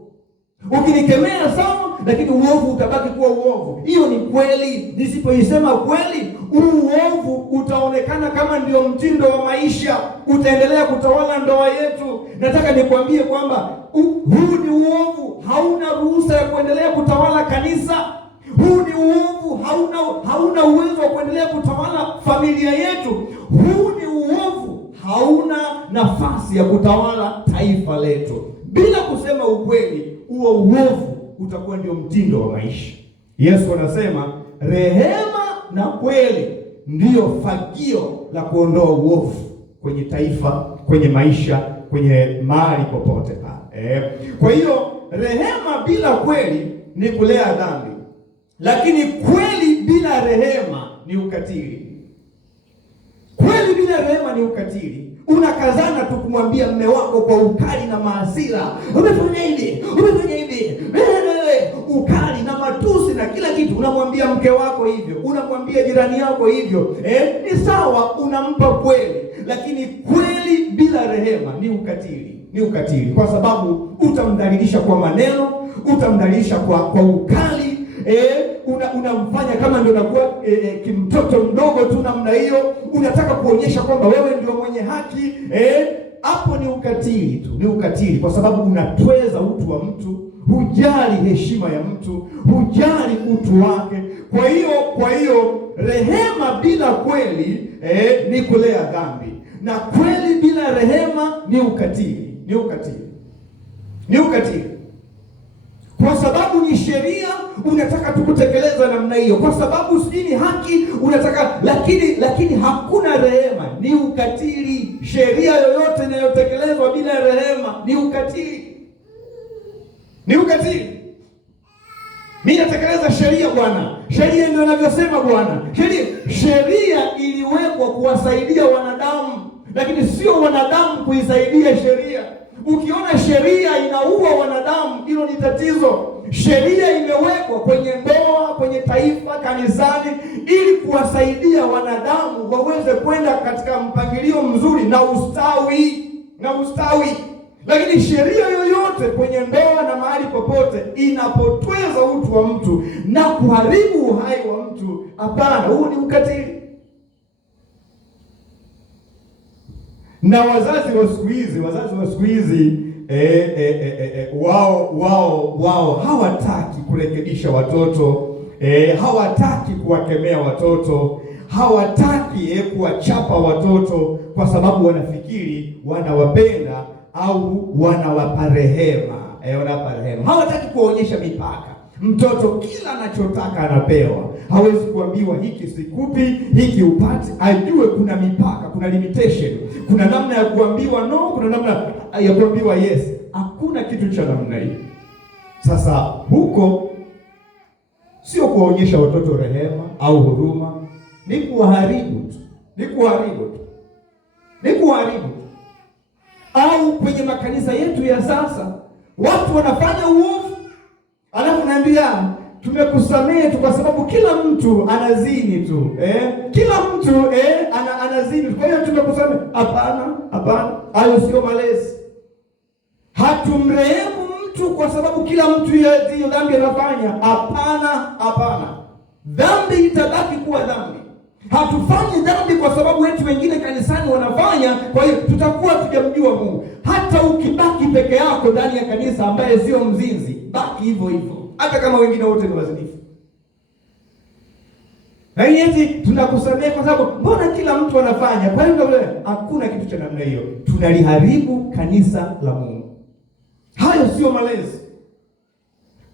Ukinikemea sawa, lakini uovu utabaki kuwa uovu. Hiyo ni kweli. Nisipoisema kweli, uovu utaonekana kama ndio mtindo wa maisha, utaendelea kutawala ndoa yetu. Nataka nikwambie kwamba huu ni uovu, hauna ruhusa ya kuendelea kutawala kanisa. Huu ni uovu, hauna uwezo wa kuendelea kutawala familia yetu. Huu ni uovu, hauna nafasi ya kutawala taifa letu. Bila kusema ukweli, huo uovu utakuwa ndio mtindo wa maisha. Yesu anasema rehema na kweli ndiyo fagio la kuondoa uovu kwenye taifa, kwenye maisha, kwenye mahali popote pale. Kwa hiyo rehema bila kweli ni kulea dhambi, lakini kweli bila rehema ni ukatili. Kweli bila rehema ni ukatili. Unakazana tu kumwambia mme wako kwa ukali na hasira, umefanya hivi, ukali na matusi na kila kitu. Unamwambia mke wako hivyo, unamwambia jirani yako hivyo. Ni sawa, unampa kweli, lakini kweli bila rehema ni ukatili, kwa sababu utamdhalilisha kwa maneno, utamdhalilisha kwa ukali. Unamfanya kama ndio unakuwa kimtoto mdogo tu namna hiyo. Unataka kuonyesha kwamba wewe ndio mwenye haki. Hapo ni ukatili tu, ni ukatili, kwa sababu unatweza utu wa mtu, hujali heshima ya mtu, hujali utu wake. Kwa hiyo rehema bila kweli ni kulea dhambi, na kweli bila rehema ni ukatili. Kwa sababu ni sheria, unataka tukutekeleza namna hiyo. Kwa sababu sijui ni haki, unataka lakini hakuna rehema, ni ukatili. Sheria yoyote inayotekelezwa bila rehema ni ukatili. Mimi natekeleza sheria bwana. Sheria ndio inavyosema bwana. Sheria iliwekwa kuwasaidia wanadamu, lakini sio wanadamu kuisaidia sheria. Ukiona sheria inaua wanadamu, hilo ni tatizo. Sheria imewekwa kwenye ndoa, kwenye taifa, kanisani, ili kuwasaidia wanadamu waweze kwenda katika mpangilio mzuri na ustawi. Lakini sheria yoyote kwenye ndoa na mahali popote inapotweza utu wa mtu na kuharibu uhai wa mtu, hapana, huu ni ukatili. Na wazazi wa siku hizi wao hawataki kurekebisha watoto, hawataki kuwakemea watoto, hawataki kuwachapa watoto, kwa sababu wanafikiri wanawapenda au wanawapa rehema. Hawataki kuonyesha mipaka. Mtoto kila anachotaka anapewa. Hawezi kuambiwa hiki sikupi, hiki upati. Ajue kuna mipaka, kuna limitation. Kuna namna ya kuambiwa no, kuna namna ya kuambiwa yes. Hakuna kitu cha namna hiyo. Sasa huko sio kuwaonyesha watoto rehema au huruma, ni kuharibu tu. Au kwenye makanisa yetu ya sasa, watu wanafanya uovu, alafu naambia tumekusamehe tu kwa sababu kila mtu anazini tu. Kila mtu anazini. Kwa hiyo tumekusamehe. Hapana. Hayo sio malezi. Hatumrehemu mtu kwa sababu kila mtu hiyo dhambi anafanya. Hapana. Dhambi itabaki kuwa dhambi. Hatufanyi dhambi kwa sababu wetu wengine kanisani wanafanya, kwa hiyo tutakuwa tujamjua Mungu. Hata ukibaki peke yako ndani ya kanisa ambaye sio mzinzi, baki hivyo, hata kama wengine wote ni wazinifu. Lakini eti tunakusamehe kwa sababu mbona kila mtu anafanya. Kwa hiyo hakuna kitu cha namna hiyo. Tunaliharibu kanisa la Mungu. Hayo sio malezi.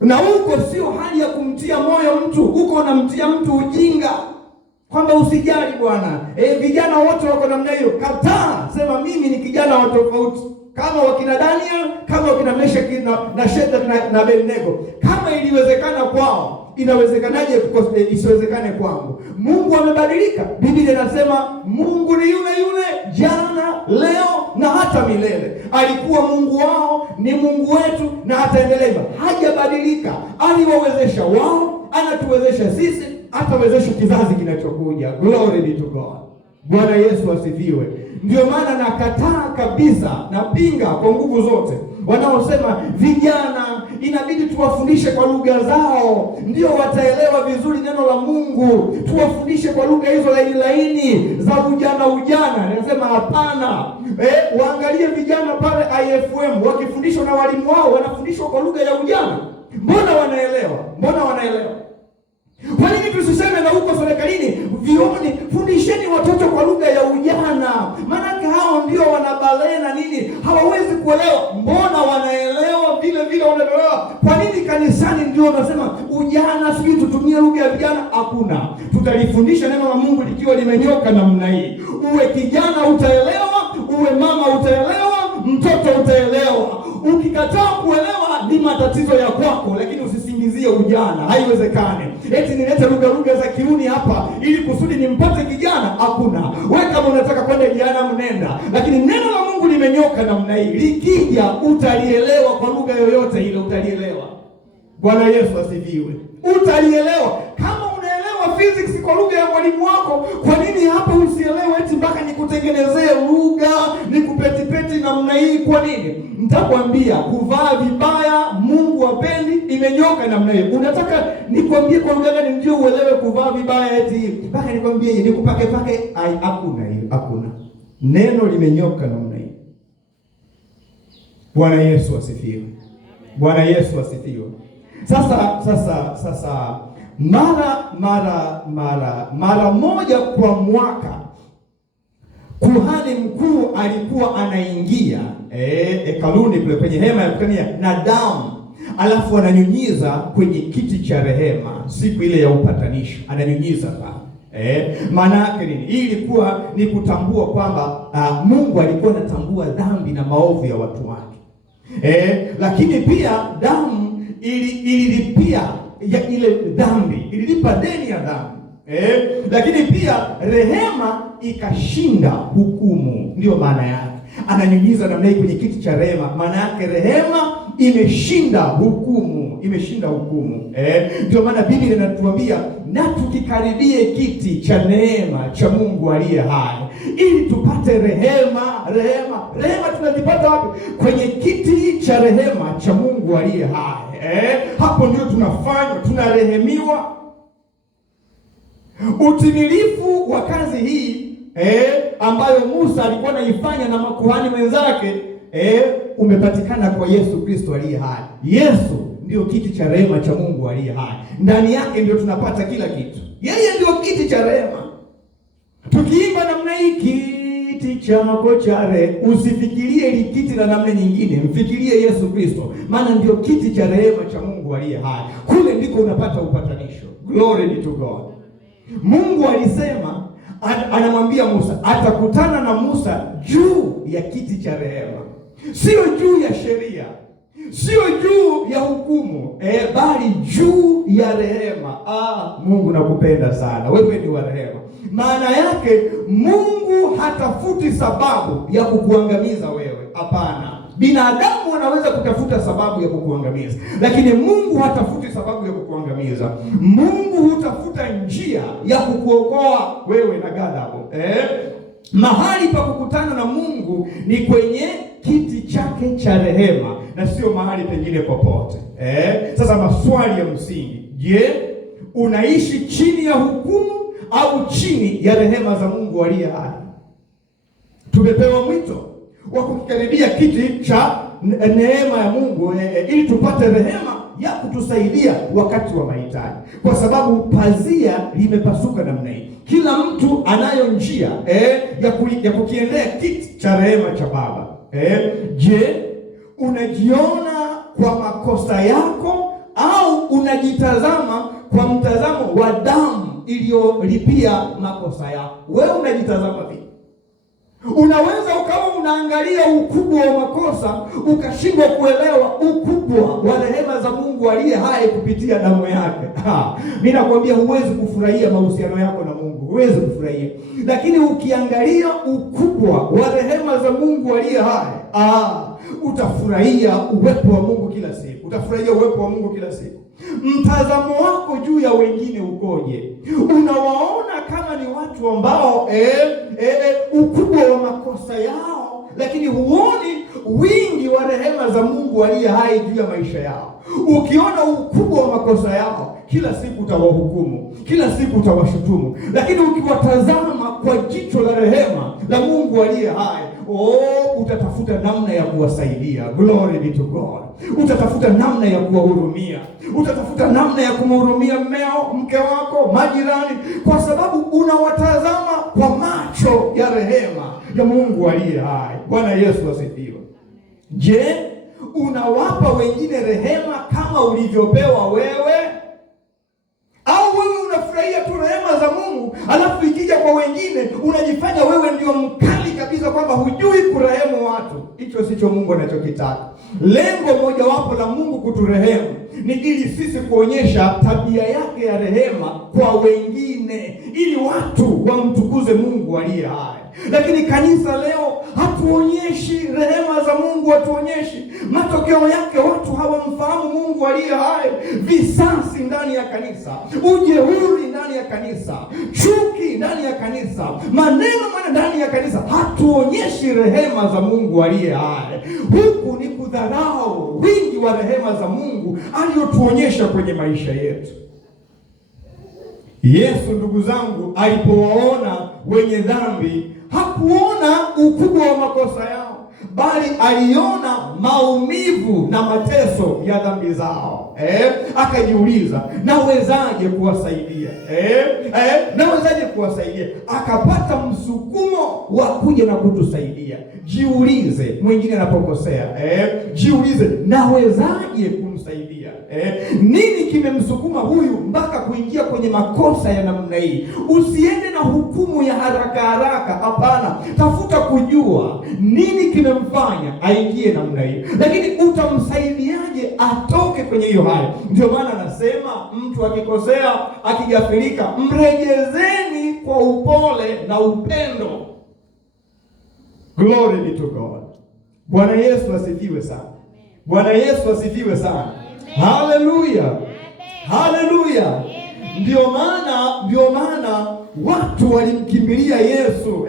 Na huko sio hali ya kumtia moyo mtu, huko unamtia mtu ujinga. Kwamba usijali bwana. Vijana wote wako namna hiyo. Kataa, sema mimi ni kijana wa tofauti. Kama wakina Daniel, kama wakina Meshaki na Shadraka na Abednego. Kama iliwezekana kwao, inawezekanaje isiwezekane kwangu? Mungu amebadilika. Biblia inasema Mungu ni yule jana, leo na hata milele. Alikuwa Mungu wao, ni Mungu wetu na ataendelea. Hajabadilika. Aliwawezesha wao, anatuwezesha sisi, atawezesha kizazi kinachokuja. Glory be to God. Bwana Yesu asifiwe. Ndio maana nakataa kabisa, napinga kwa nguvu zote wanaosema vijana inabidi tuwafundishe kwa lugha zao ndio wataelewa vizuri neno la Mungu. Tuwafundishe kwa lugha hizo laini za ujana. Nasema hapana. Waangalie vijana pale IFM wakifundishwa na walimu wao, wanafundishwa kwa lugha ya ujana. Mbona wanaelewa? Kwa nini tusiseme na huko serikalini, vioni, fundisheni watoto kwa lugha ya ujana? Maana hao ndio wanabalee na nini, hawawezi kuelewa. Mbona wanaelewa vile wanaelewa? Kwa nini kanisani ndio wanasema ujana, sijui tutumie lugha ya vijana? Hakuna. Tutalifundisha neno la Mungu likiwa limenyoka namna hii. Uwe kijana utaelewa, uwe mama utaelewa, mtoto utaelewa. Ukikataa kuelewa ni matatizo ya kwako, lakini usisingizie ujana. Haiwezekani. Eti nilete lugha za kiuni hapa ili kusudi nimpate kijana. Hakuna. Wewe kama unataka kwenda kijana mnenda, lakini neno la Mungu limenyoka namna hii. Likija utalielewa kwa lugha yoyote ile, utalielewa. Bwana Yesu asifiwe. Utalielewa. Kama unaelewa physics kwa lugha ya mwalimu wako, kwa nini hapa usielewe eti mpaka nikutengenezee lugha, nikupetipeti namna hii? Kwa nini? Nitakwambia kuvaa vibaya Mungu hapendi, imenyoka namna hiyo. Unataka nikwambie kwa lugha gani ndio uelewe kuvaa vibaya eti mpaka nikwambie nikupake? Hakuna hiyo, hakuna. Neno limenyoka namna hiyo. Bwana Yesu asifiwe. Bwana Yesu asifiwe. Sasa mara moja kwa mwaka kuhani mkuu alikuwa anaingia hekaluni kule kwenye hema ya kukutania na damu, alafu ananyunyiza kwenye kiti cha rehema siku ile ya upatanisho, ananyunyiza pale. Maana yake nini? Hii ilikuwa ni kutambua kwamba Mungu alikuwa anatambua dhambi na maovu ya watu wake. Lakini pia damu ililipia ya ile dhambi, ililipa deni ya dhambi. Lakini pia rehema ikashinda hukumu, ndio maana yake. ananyunyiza namna hii kwenye kiti cha rehema, maana yake rehema imeshinda hukumu, imeshinda hukumu. Ndio maana Biblia inatuambia na tukikaribie kiti cha neema cha Mungu aliye hai, ili tupate rehema. Rehema tunazipata wapi? Kwenye kiti cha rehema cha Mungu aliye hai. Hapo ndio tunarehemiwa. Utimilifu wa kazi hii ambayo Musa alikuwa anaifanya na makuhani wenzake umepatikana kwa Yesu Kristo aliye hai. Yesu ndio kiti cha rehema cha Mungu aliye hai. Ndani yake ndio tunapata kila kitu. Yeye ndio kiti cha rehema. Tukiimba namna hii, kiti chako cha rehema, usifikirie ile kiti la namna nyingine, mfikirie Yesu Kristo, maana ndio kiti cha rehema cha Mungu aliye hai. Kule ndiko unapata upatanisho. Glory be to God. Mungu alisema, anamwambia Musa, atakutana na Musa juu ya kiti cha rehema, sio juu ya sheria, sio juu ya hukumu, bali juu ya rehema. Mungu nakupenda sana, wewe ni wa rehema. Maana yake Mungu hatafuti sababu ya kukuangamiza wewe, hapana. Binadamu wanaweza kutafuta sababu ya kukuangamiza, lakini Mungu hatafuti sababu ya kukuangamiza. Mungu hutafuta njia ya kukuokoa wewe na ghadhabu. Mahali pa kukutana na Mungu ni kwenye kiti chake cha rehema na sio mahali pengine popote. Sasa maswali ya msingi: je, unaishi chini ya hukumu au chini ya rehema za Mungu aliye hai? Tumepewa mwito wa kukaribia kiti cha neema ya Mungu ili tupate rehema ya kutusaidia wakati wa mahitaji, kwa sababu pazia limepasuka namna hii. Kila mtu anayo njia ya kukiendea kiti cha rehema cha Baba. Je, unajiona kwa makosa yako au unajitazama kwa mtazamo wa damu iliyolipia makosa yako? Wewe unajitazama vipi? Unaweza ukawa unaangalia ukubwa wa makosa ukashindwa kuelewa ukubwa wa rehema za Mungu aliye hai kupitia damu yake. Mimi nakwambia huwezi kufurahia mahusiano yako na Mungu, huwezi kufurahia. Lakini ukiangalia ukubwa wa rehema za Mungu aliye hai, utafurahia uwepo wa Mungu kila siku. Utafurahia uwepo wa Mungu kila siku. Mtazamo wako juu ya wengine ukoje? Unawaona kama ni watu ambao ukubwa wa makosa yao, lakini huoni wingi wa rehema za Mungu aliye hai juu ya maisha yao. Ukiona ukubwa wa makosa yao, kila siku utawahukumu, kila siku utawashutumu. Lakini ukiwatazama kwa jicho la rehema la Mungu aliye hai, utatafuta namna ya kuwasaidia. Glory be to God. Utatafuta namna ya kuwahurumia. Utatafuta namna ya kumhurumia mmeo, mke wako, majirani, kwa sababu unawatazama kwa macho ya rehema ya Mungu aliye hai. Bwana Yesu asifiwe. Je, unawapa wengine rehema kama ulivyopewa wewe? Au wewe unafurahia tu rehema za Mungu, alafu ikija kwa wengine unajifanya wewe ndio mkali kabisa, kwamba hujui kurehemu watu? Hicho sicho Mungu anachokitaka. Lengo mojawapo la Mungu kuturehemu ni ili sisi kuonyesha tabia yake ya rehema kwa wengine, ili watu wamtukuze Mungu aliye hai. Lakini kanisa leo hatuonyeshi rehema za Mungu, hatuonyeshi. Matokeo yake watu hawamfahamu Mungu aliye hai. Visasi ndani ya kanisa, ujeuri ndani ya kanisa, chuki ndani ya kanisa, maneno ndani ya kanisa. Hatuonyeshi rehema za Mungu aliye hai. Huku ni kudharau wingi wa rehema za Mungu aliyotuonyesha kwenye maisha yetu. Yesu, ndugu zangu, alipowaona wenye dhambi hakuona ukubwa wa makosa yao, bali aliona maumivu na mateso ya dhambi zao. Akajiuliza, nawezaje kuwasaidia? Nawezaje kuwasaidia? Akapata msukumo wa kuja na kutusaidia. Jiulize, mwingine anapokosea, jiulize, nawezaje kumsaidia? Nini kimemsukuma huyu mpaka kuingia kwenye makosa ya namna hii? Usiende na hukumu ya haraka haraka, hapana. Tafuta kujua nini kimemfanya aingie namna hii, lakini utamsaidiaje atoke kwenye hiyo hali. Ndio maana anasema mtu akikosea, akigafirika, mrejezeni kwa upole na upendo. Glory be to God. Bwana Yesu asifiwe sana. Bwana Yesu asifiwe sana. Haleluya. Haleluya. Ndio maana watu walimkimbilia Yesu.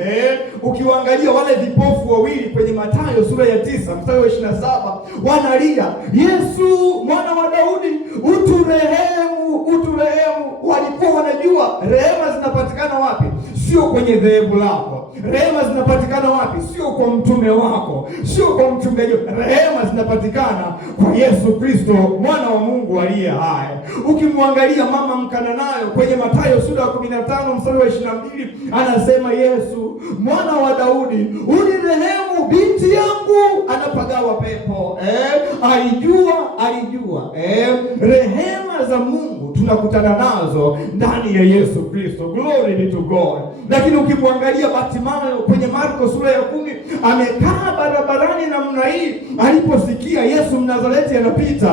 Ukiwaangalia wale vipofu wawili kwenye Mathayo sura ya 9 mstari wa 27, wanalia, Yesu mwana wa Daudi, uturehemu, uturehemu. Walikuwa wanajua rehema zinapatikana wapi? Sio kwenye dhehebu lako. Rehema zinapatikana wapi? Sio kwa mtume wako, sio kwa mchungaji. Rehema zinapatikana kwa Yesu Kristo mwana wa Mungu aliye hai. Ukimwangalia mama Mkananayo kwenye Mathayo sura ya 15 mstari wa 22, anasema, Yesu mwana wa Daudi, unirehemu, binti yangu anapagawa pepo. Alijua rehema za Mungu tunakutana nazo ndani ya Yesu Kristo. Glory be to God. Lakini ukimwangalia Bartimayo kwenye Marko sura ya 10, amekaa barabarani namna hii, aliposikia Yesu Mnazareti anapita,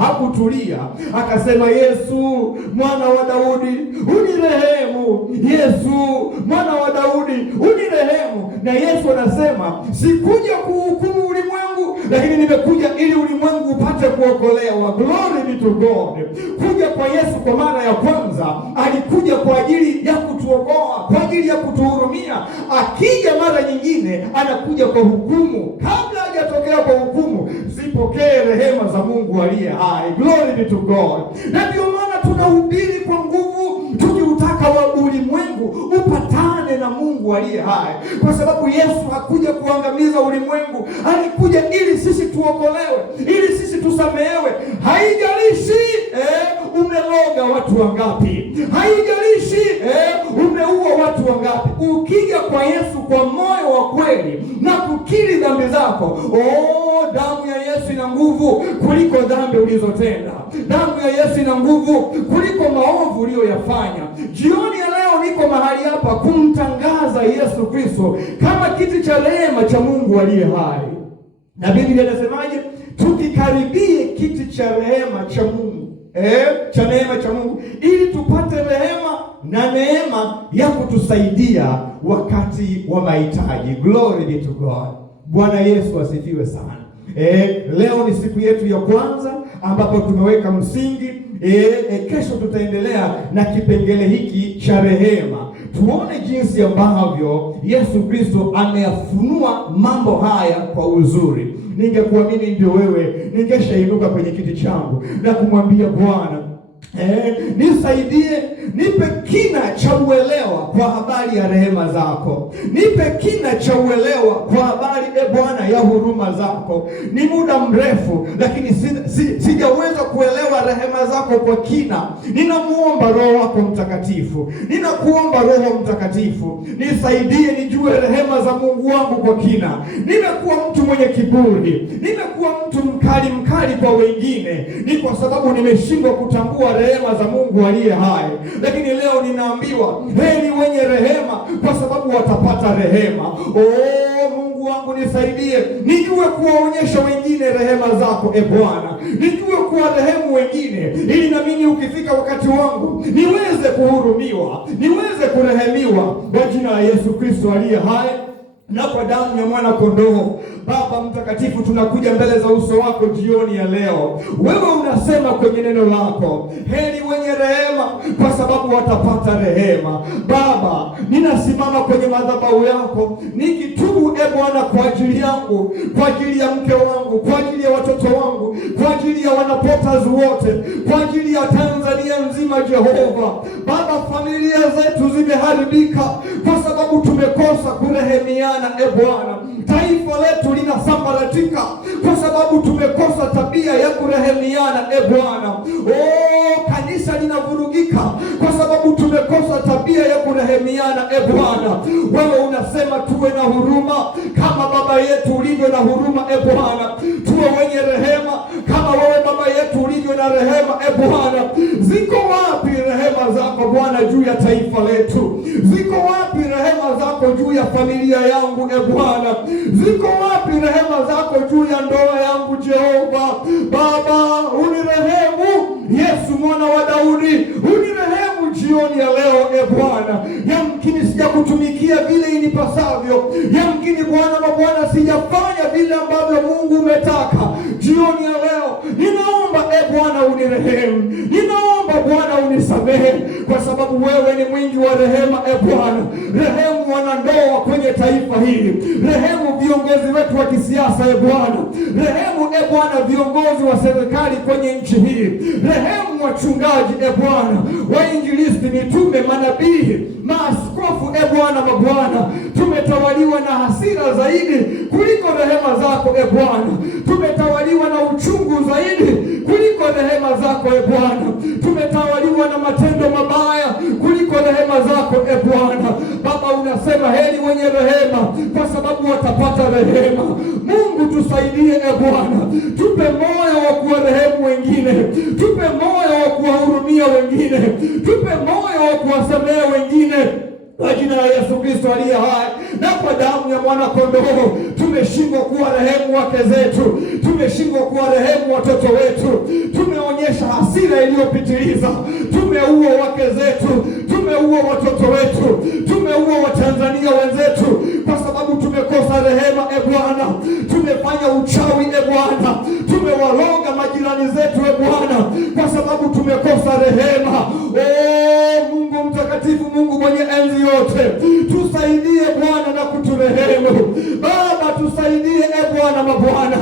hakutulia. Akasema, Yesu mwana wa Daudi, unirehemu. Yesu mwana wa Daudi, unirehemu. Na Yesu anasema, sikuja kuhukumu ulimwengu, lakini nimekuja ili ulimwengu upate kuokolewa. Glory be to God. Kuja kwa Yesu kwa mara ya kwanza, alikuja kwa ajili ya kutuokoa, kwa ajili ya kutuhurumia. Akija mara nyingine, anakuja kwa hukumu. Kabla hajatokea kwa hukumu, zipokee rehema za Mungu aliye hai. Glory be to God. Na ndio maana tunahubiri kwa nguvu, tukiutaka wa ulimwengu upatane na Mungu aliye hai, kwa sababu Yesu hakuja kuangamiza ulimwengu, alikuja ili sisi tuokolewe, ili sisi tusamehewe. Haijalishi umeloga watu wangapi, haijalishi umeua watu wangapi. Ukija kwa Yesu kwa moyo wa kweli na kukiri dhambi zako, damu ya Yesu ina nguvu kuliko dhambi ulizotenda. Damu ya Yesu ina nguvu kuliko maovu uliyoyafanya. Jioni ya leo niko mahali hapa kumtangaza Yesu Kristo kama kiti cha rehema cha Mungu aliye hai. Na Biblia inasemaje? Tukikaribie kiti cha rehema cha Mungu, cha neema cha Mungu, ili tupate rehema na neema ya kutusaidia wakati wa mahitaji. Glory be to God. Bwana Yesu asifiwe sana. Leo ni siku yetu ya kwanza ambapo tumeweka msingi. Kesho tutaendelea na kipengele hiki cha rehema. Tuone jinsi ambavyo Yesu Kristo ameyafunua mambo haya kwa uzuri. Ningekuwa mimi ndio wewe, ningeshainuka kwenye kiti changu na kumwambia Bwana, nisaidie, nipe kina cha uelewa kwa habari ya rehema zako. Nipe kina cha uelewa kwa habari Bwana ya huruma zako. Ni muda mrefu lakini sijaweza kuelewa rehema zako kwa kina. Ninamuomba Roho wako Mtakatifu, ninakuomba Roho Mtakatifu, nisaidie nijue rehema za Mungu wangu kwa kina. Nimekuwa mtu mwenye kiburi, nimekuwa mtu mkali kwa wengine, ni kwa sababu nimeshindwa kutambua rehema za Mungu aliye hai. Lakini leo ninaambiwa heri wenye rehema, kwa sababu watapata rehema. Mungu wangu nisaidie nijue kuwaonyesha wengine rehema zako Bwana, nijue kuwarehemu wengine, ili na mimi ukifika wakati wangu niweze kuhurumiwa, niweze kurehemiwa kwa jina la Yesu Kristo aliye hai na kwa damu ya mwana kondoo. Baba Mtakatifu, tunakuja mbele za uso wako jioni ya leo. Wewe unasema kwenye neno lako, heri wenye rehema, kwa sababu watapata rehema. Baba, ninasimama kwenye madhabahu yako nikitubu Bwana kwa ajili yangu, kwa ajili ya mke wangu, kwa ajili ya watoto wangu, kwa ajili ya wanapotas wote, kwa ajili ya Tanzania nzima. Jehova Baba, familia zetu zimeharibika kwa sababu tumekosa kurehemiana Bwana. Taifa letu linasambaratika kwa sababu tumekosa tabia ya kurehemiana Bwana. Kanisa linavurugika kwa sababu tumekosa tabia ya kurehemiana Bwana. Wewe unasema tuwe na huruma kama Baba yetu ulivyo na huruma Bwana. Tuwe wenye rehema kama wewe Baba yetu ulivyo na rehema Bwana. Ziko wapi rehema zako Bwana juu ya taifa letu? Ziko wapi rehema zako juu ya familia yangu Bwana? Ziko wapi rehema zako juu ya ndoa yangu Jehova? Baba, unirehemu. Yesu mwana wa Daudi, unirehemu. jioni ya leo Bwana, yamkini sijakutumikia vile inipasavyo, yamkini Bwana mabwana sijafanya vile ambavyo Mungu umetaka. Jioni ya leo ninaomba Bwana unirehemu, ninaomba Bwana unisamehe, kwa sababu wewe ni mwingi wa rehema Bwana. Rehemu wanandoa kwenye taifa hili, rehemu viongozi wetu wa kisiasa Bwana, rehemu Bwana viongozi wa serikali kwenye nchi hii, rehemu wachungaji Bwana, wainjilisti, mitume, manabii, maaskofu Bwana mabwana. Tumetawaliwa na hasira zaidi kuliko rehema zako Bwana, tumetawaliwa na uchungu zaidi kuliko rehema zako Bwana, tumetawaliwa na matendo mabaya kuliko rehema zako Bwana. Baba, unasema heri wenye rehema, kwa sababu watapata rehema. Mungu tusaidie Bwana, tupe moyo wa kuwarehemu wengine, tupe moyo wa kuwahurumia wengine, tupe moyo wa kuwasamehe wengine, kwa jina la Yesu Kristo aliye hai na kwa damu ya mwana kondoo. Tumeshindwa kuwa rehemu wake zetu, tumeshindwa kuwa rehemu watoto wetu, tumeonyesha hasira iliyopitiliza, tumeua wake zetu, tumeua watoto wetu, tumeua Watanzania wenzetu kwa sababu tumekosa rehema Bwana. Tumefanya uchawi Bwana, tumewaloga majirani zetu Bwana kwa sababu tumekosa rehema. Mungu mtakatifu, Mungu mwenye enzi yote, tusaidie Bwana na kuturehemu. Baba, tusaidie Bwana mabwana,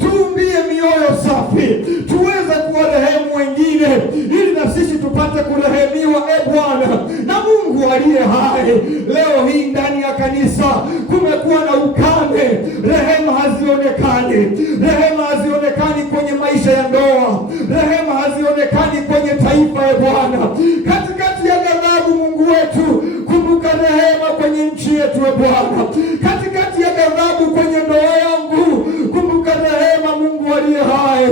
tuumbie mioyo safi, tuweze kuwarehemu wengine, ili na sisi tupate kurehemiwa Bwana na Mungu aliye hai. Leo hii ndani ya kanisa kumekuwa na ukame, rehema hazionekani, rehema hazionekani kwenye maisha ya ndoa, rehema hazionekani kwenye taifa Bwana. Katikati ya ghadhabu, Mungu wetu, kumbuka rehema kwenye nchi yetu Bwana. Katikati ya ghadhabu kwenye ndoa yangu, kumbuka rehema, Mungu aliye hai.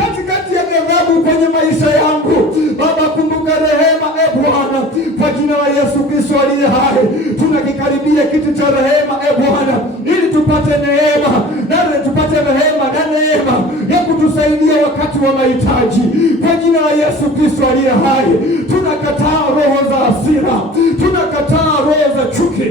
Katikati ya ghadhabu kwenye maisha yangu, Baba, kumbuka rehema Bwana. Kwa jina la Yesu Kristo aliye hai, tunakikaribia kiti cha rehema Bwana, ili tupate neema na tupate rehema na neema ya kutusaidia wakati wa mahitaji. Kwa jina la Yesu Kristo aliye hai, tunakataa roho za hasira, tunakataa roho za chuki,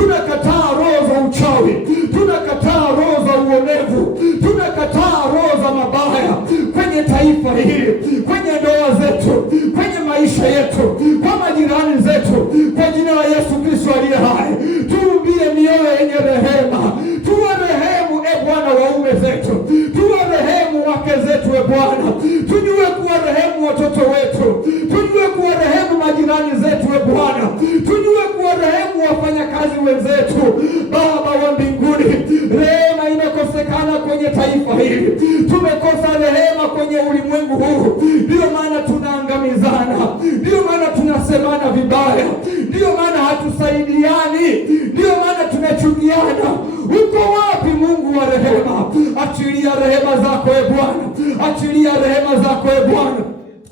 tunakataa roho za uchawi, tunakataa roho za uonevu, tunakataa roho za mabaya kwenye taifa hili, kwenye ndoa zetu, kwenye maisha yetu, kwa majirani zetu. Kwa jina la Yesu Kristo aliye hai, tuumbie mioyo yenye rehema, tuwarehemu Bwana waume zetu, tuwarehemu wake zetu Bwana, tujue kuwarehemu watoto wetu, tujue kuwarehemu majirani zetu Bwana, tujue kuwarehemu wafanyakazi wenzetu. Baba wa mbinguni, rehema imekosekana kwenye taifa hili, tumekosa rehema kwenye ulimwengu huu, ndio maana tunaangamizana, ndio maana tunasemana vibaya, ndio maana hatusaidiani, ndio maana tunachukiana. Uko wapi Mungu wa rehema? Achilia rehema zako Bwana, achilia rehema zako Bwana,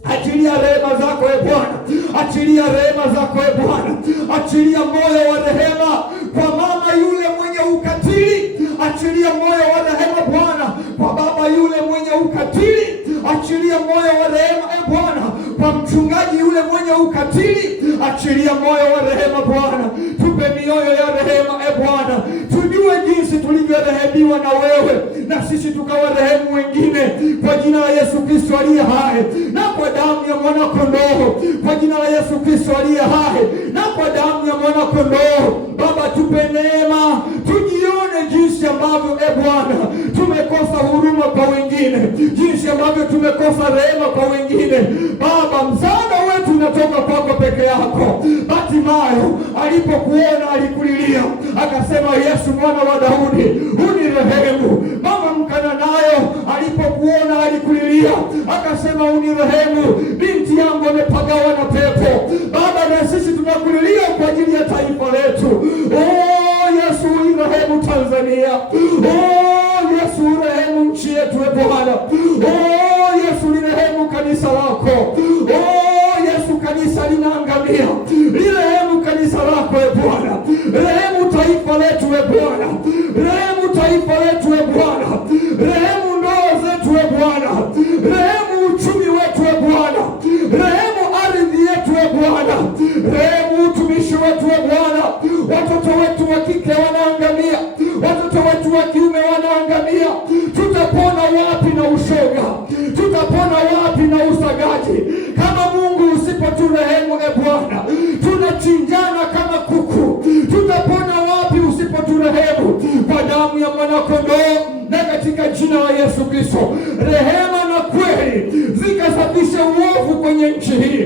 achilia rehema zako Bwana, achilia rehema zako Bwana, achilia moyo wa rehema kwa mama yule mwenye ukatili, achilia moyo wa rehema Bwana kwa baba yule mwenye ukatili, achilia moyo wa rehema Bwana kwa mchungaji yule mwenye ukatili, achilia moyo wa rehema Bwana. Tupe mioyo ya rehema Bwana, tujue jinsi tulivyorehemiwa na wewe, na sisi tukawarehemu wengine, kwa jina la Yesu Kristo aliye hai na kwa damu ya mwana kondoo. Kwa jina la Yesu Kristo aliye hai na kwa damu ya mwana kondoo. Baba, tupe neema, tujione jinsi ambavyo Bwana tumekosa huruma kwa wengine, jinsi ambavyo tumekosa rehema kwa wengine. Baba, msaada wetu unatoka kwako peke yako. Bartimayo alipokuona alikulilia, akasema, Yesu mwana wa Daudi, unirehemu. Mama Mkananayo alipokuona alikulilia, akasema, unirehemu, binti yangu amepagawa na pepo. Baba, na sisi tunakulilia kwa ajili ya taifa letu. Yesu, unirehemu Tanzania. Yesu, urehemu nchi yetu Bwana. Yesu, lirehemu kanisa lako. Yesu, kanisa linaangamia, lirehemu kanisa lako Bwana. Rehemu taifa letu Bwana, rehemu taifa letu Bwana, rehemu ndoa zetu Bwana, rehemu uchumi wetu Bwana, rehemu ardhi yetu Bwana, wetu wa kike wanaangamia, watoto wetu wa kiume wanaangamia. Tutapona wapi na ushoga? Tutapona wapi na usagaji kama Mungu usipoturehemu? Bwana, tunachinjana kama kuku. Tutapona wapi usipoturehemu? Kwa damu ya mwanakondoo na katika jina la Yesu Kristo, rehema na kweli zikasafishe uovu kwenye nchi hii.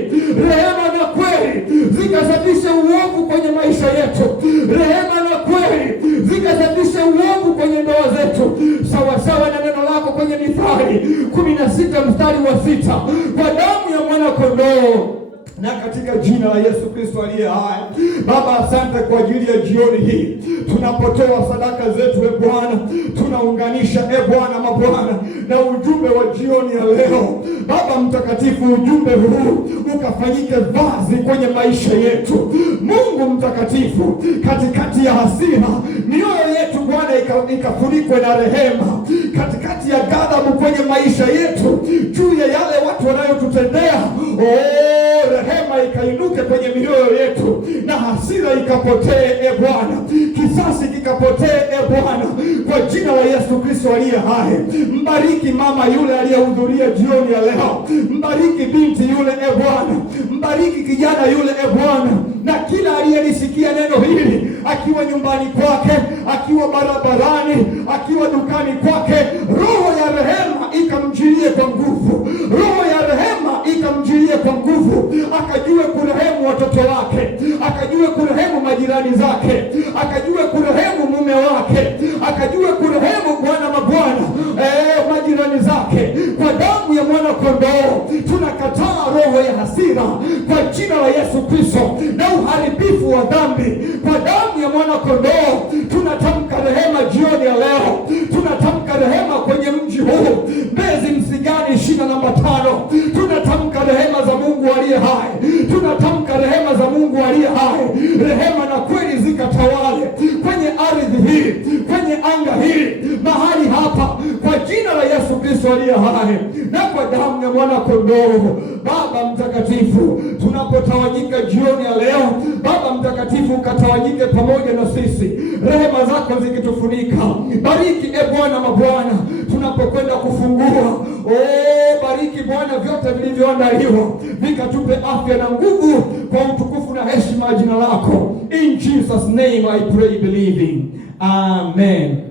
Rehema na kweli zikasafishe uovu kwenye maisha yetu. Rehema na kweli zikasafishe uovu kwenye ndoa zetu, sawa sawa na neno lako kwenye Mithali 16 mstari wa 6, kwa damu ya mwana kondoo na katika jina la Yesu Kristo aliye hai. Baba, asante kwa ajili ya jioni hii. Tunapotoa sadaka zetu, Bwana, tunaunganisha Bwana mabwana na ujumbe wa jioni ya leo. Baba mtakatifu, ujumbe huu ukafanyike vazi kwenye maisha yetu. Mungu mtakatifu, katikati ya hasira mioyo yetu Bwana ikafunikwe na rehema. Katikati ya ghadhabu kwenye maisha yetu juu ya yale watu wanayotutendea, rehema ikainuke kwenye mioyo yetu na hasira ikapotee Bwana, kisasi kikapotee Bwana, kwa jina la Yesu Kristo aliye hai. Mbariki mama yule aliyehudhuria jioni ya leo, mbariki binti yule Bwana, mbariki kijana yule Bwana, na kila aliyelisikia neno hili, akiwa nyumbani kwake, akiwa barabarani, akiwa dukani kwake, roho ya rehema ikamjilie kwa nguvu, roho ya rehema ikamjilie kwa nguvu, akajue kurehemu watoto wake, akajue kurehemu majirani zake, akajue kurehemu mume wake, akajue kurehemu Bwana mabwana majirani zake. Kwa damu ya mwana kondoo tunakataa roho ya hasira kwa jina la Yesu Kristo na uharibifu wa dhambi. Kwa damu ya mwana kondoo tunatamka rehema jioni ya leo. Tunatamka rehema kwenye mji huu Mbezi Msigani 25. Tunatamka rehema za Mungu aliye hai. Tunatamka rehema za Mungu aliye hai. Rehema na kweli zikatawale kwenye ardhi hii, kwenye anga hili, mahali hapa, kwa jina la Yesu Kristo aliye hai na kwa damu ya mwana kondoo. Baba mtakatifu, tunapotawanyika jioni ya leo, Baba mtakatifu, ukatawanyike pamoja na sisi, rehema zako zikitufunika. Bariki Bwana mabwana tunapokwenda kufungua. Bariki Bwana vyote vilivyoandaliwa, vikatupe afya na nguvu kwa utukufu na heshima ya jina lako. In Jesus name I pray believing. Amen.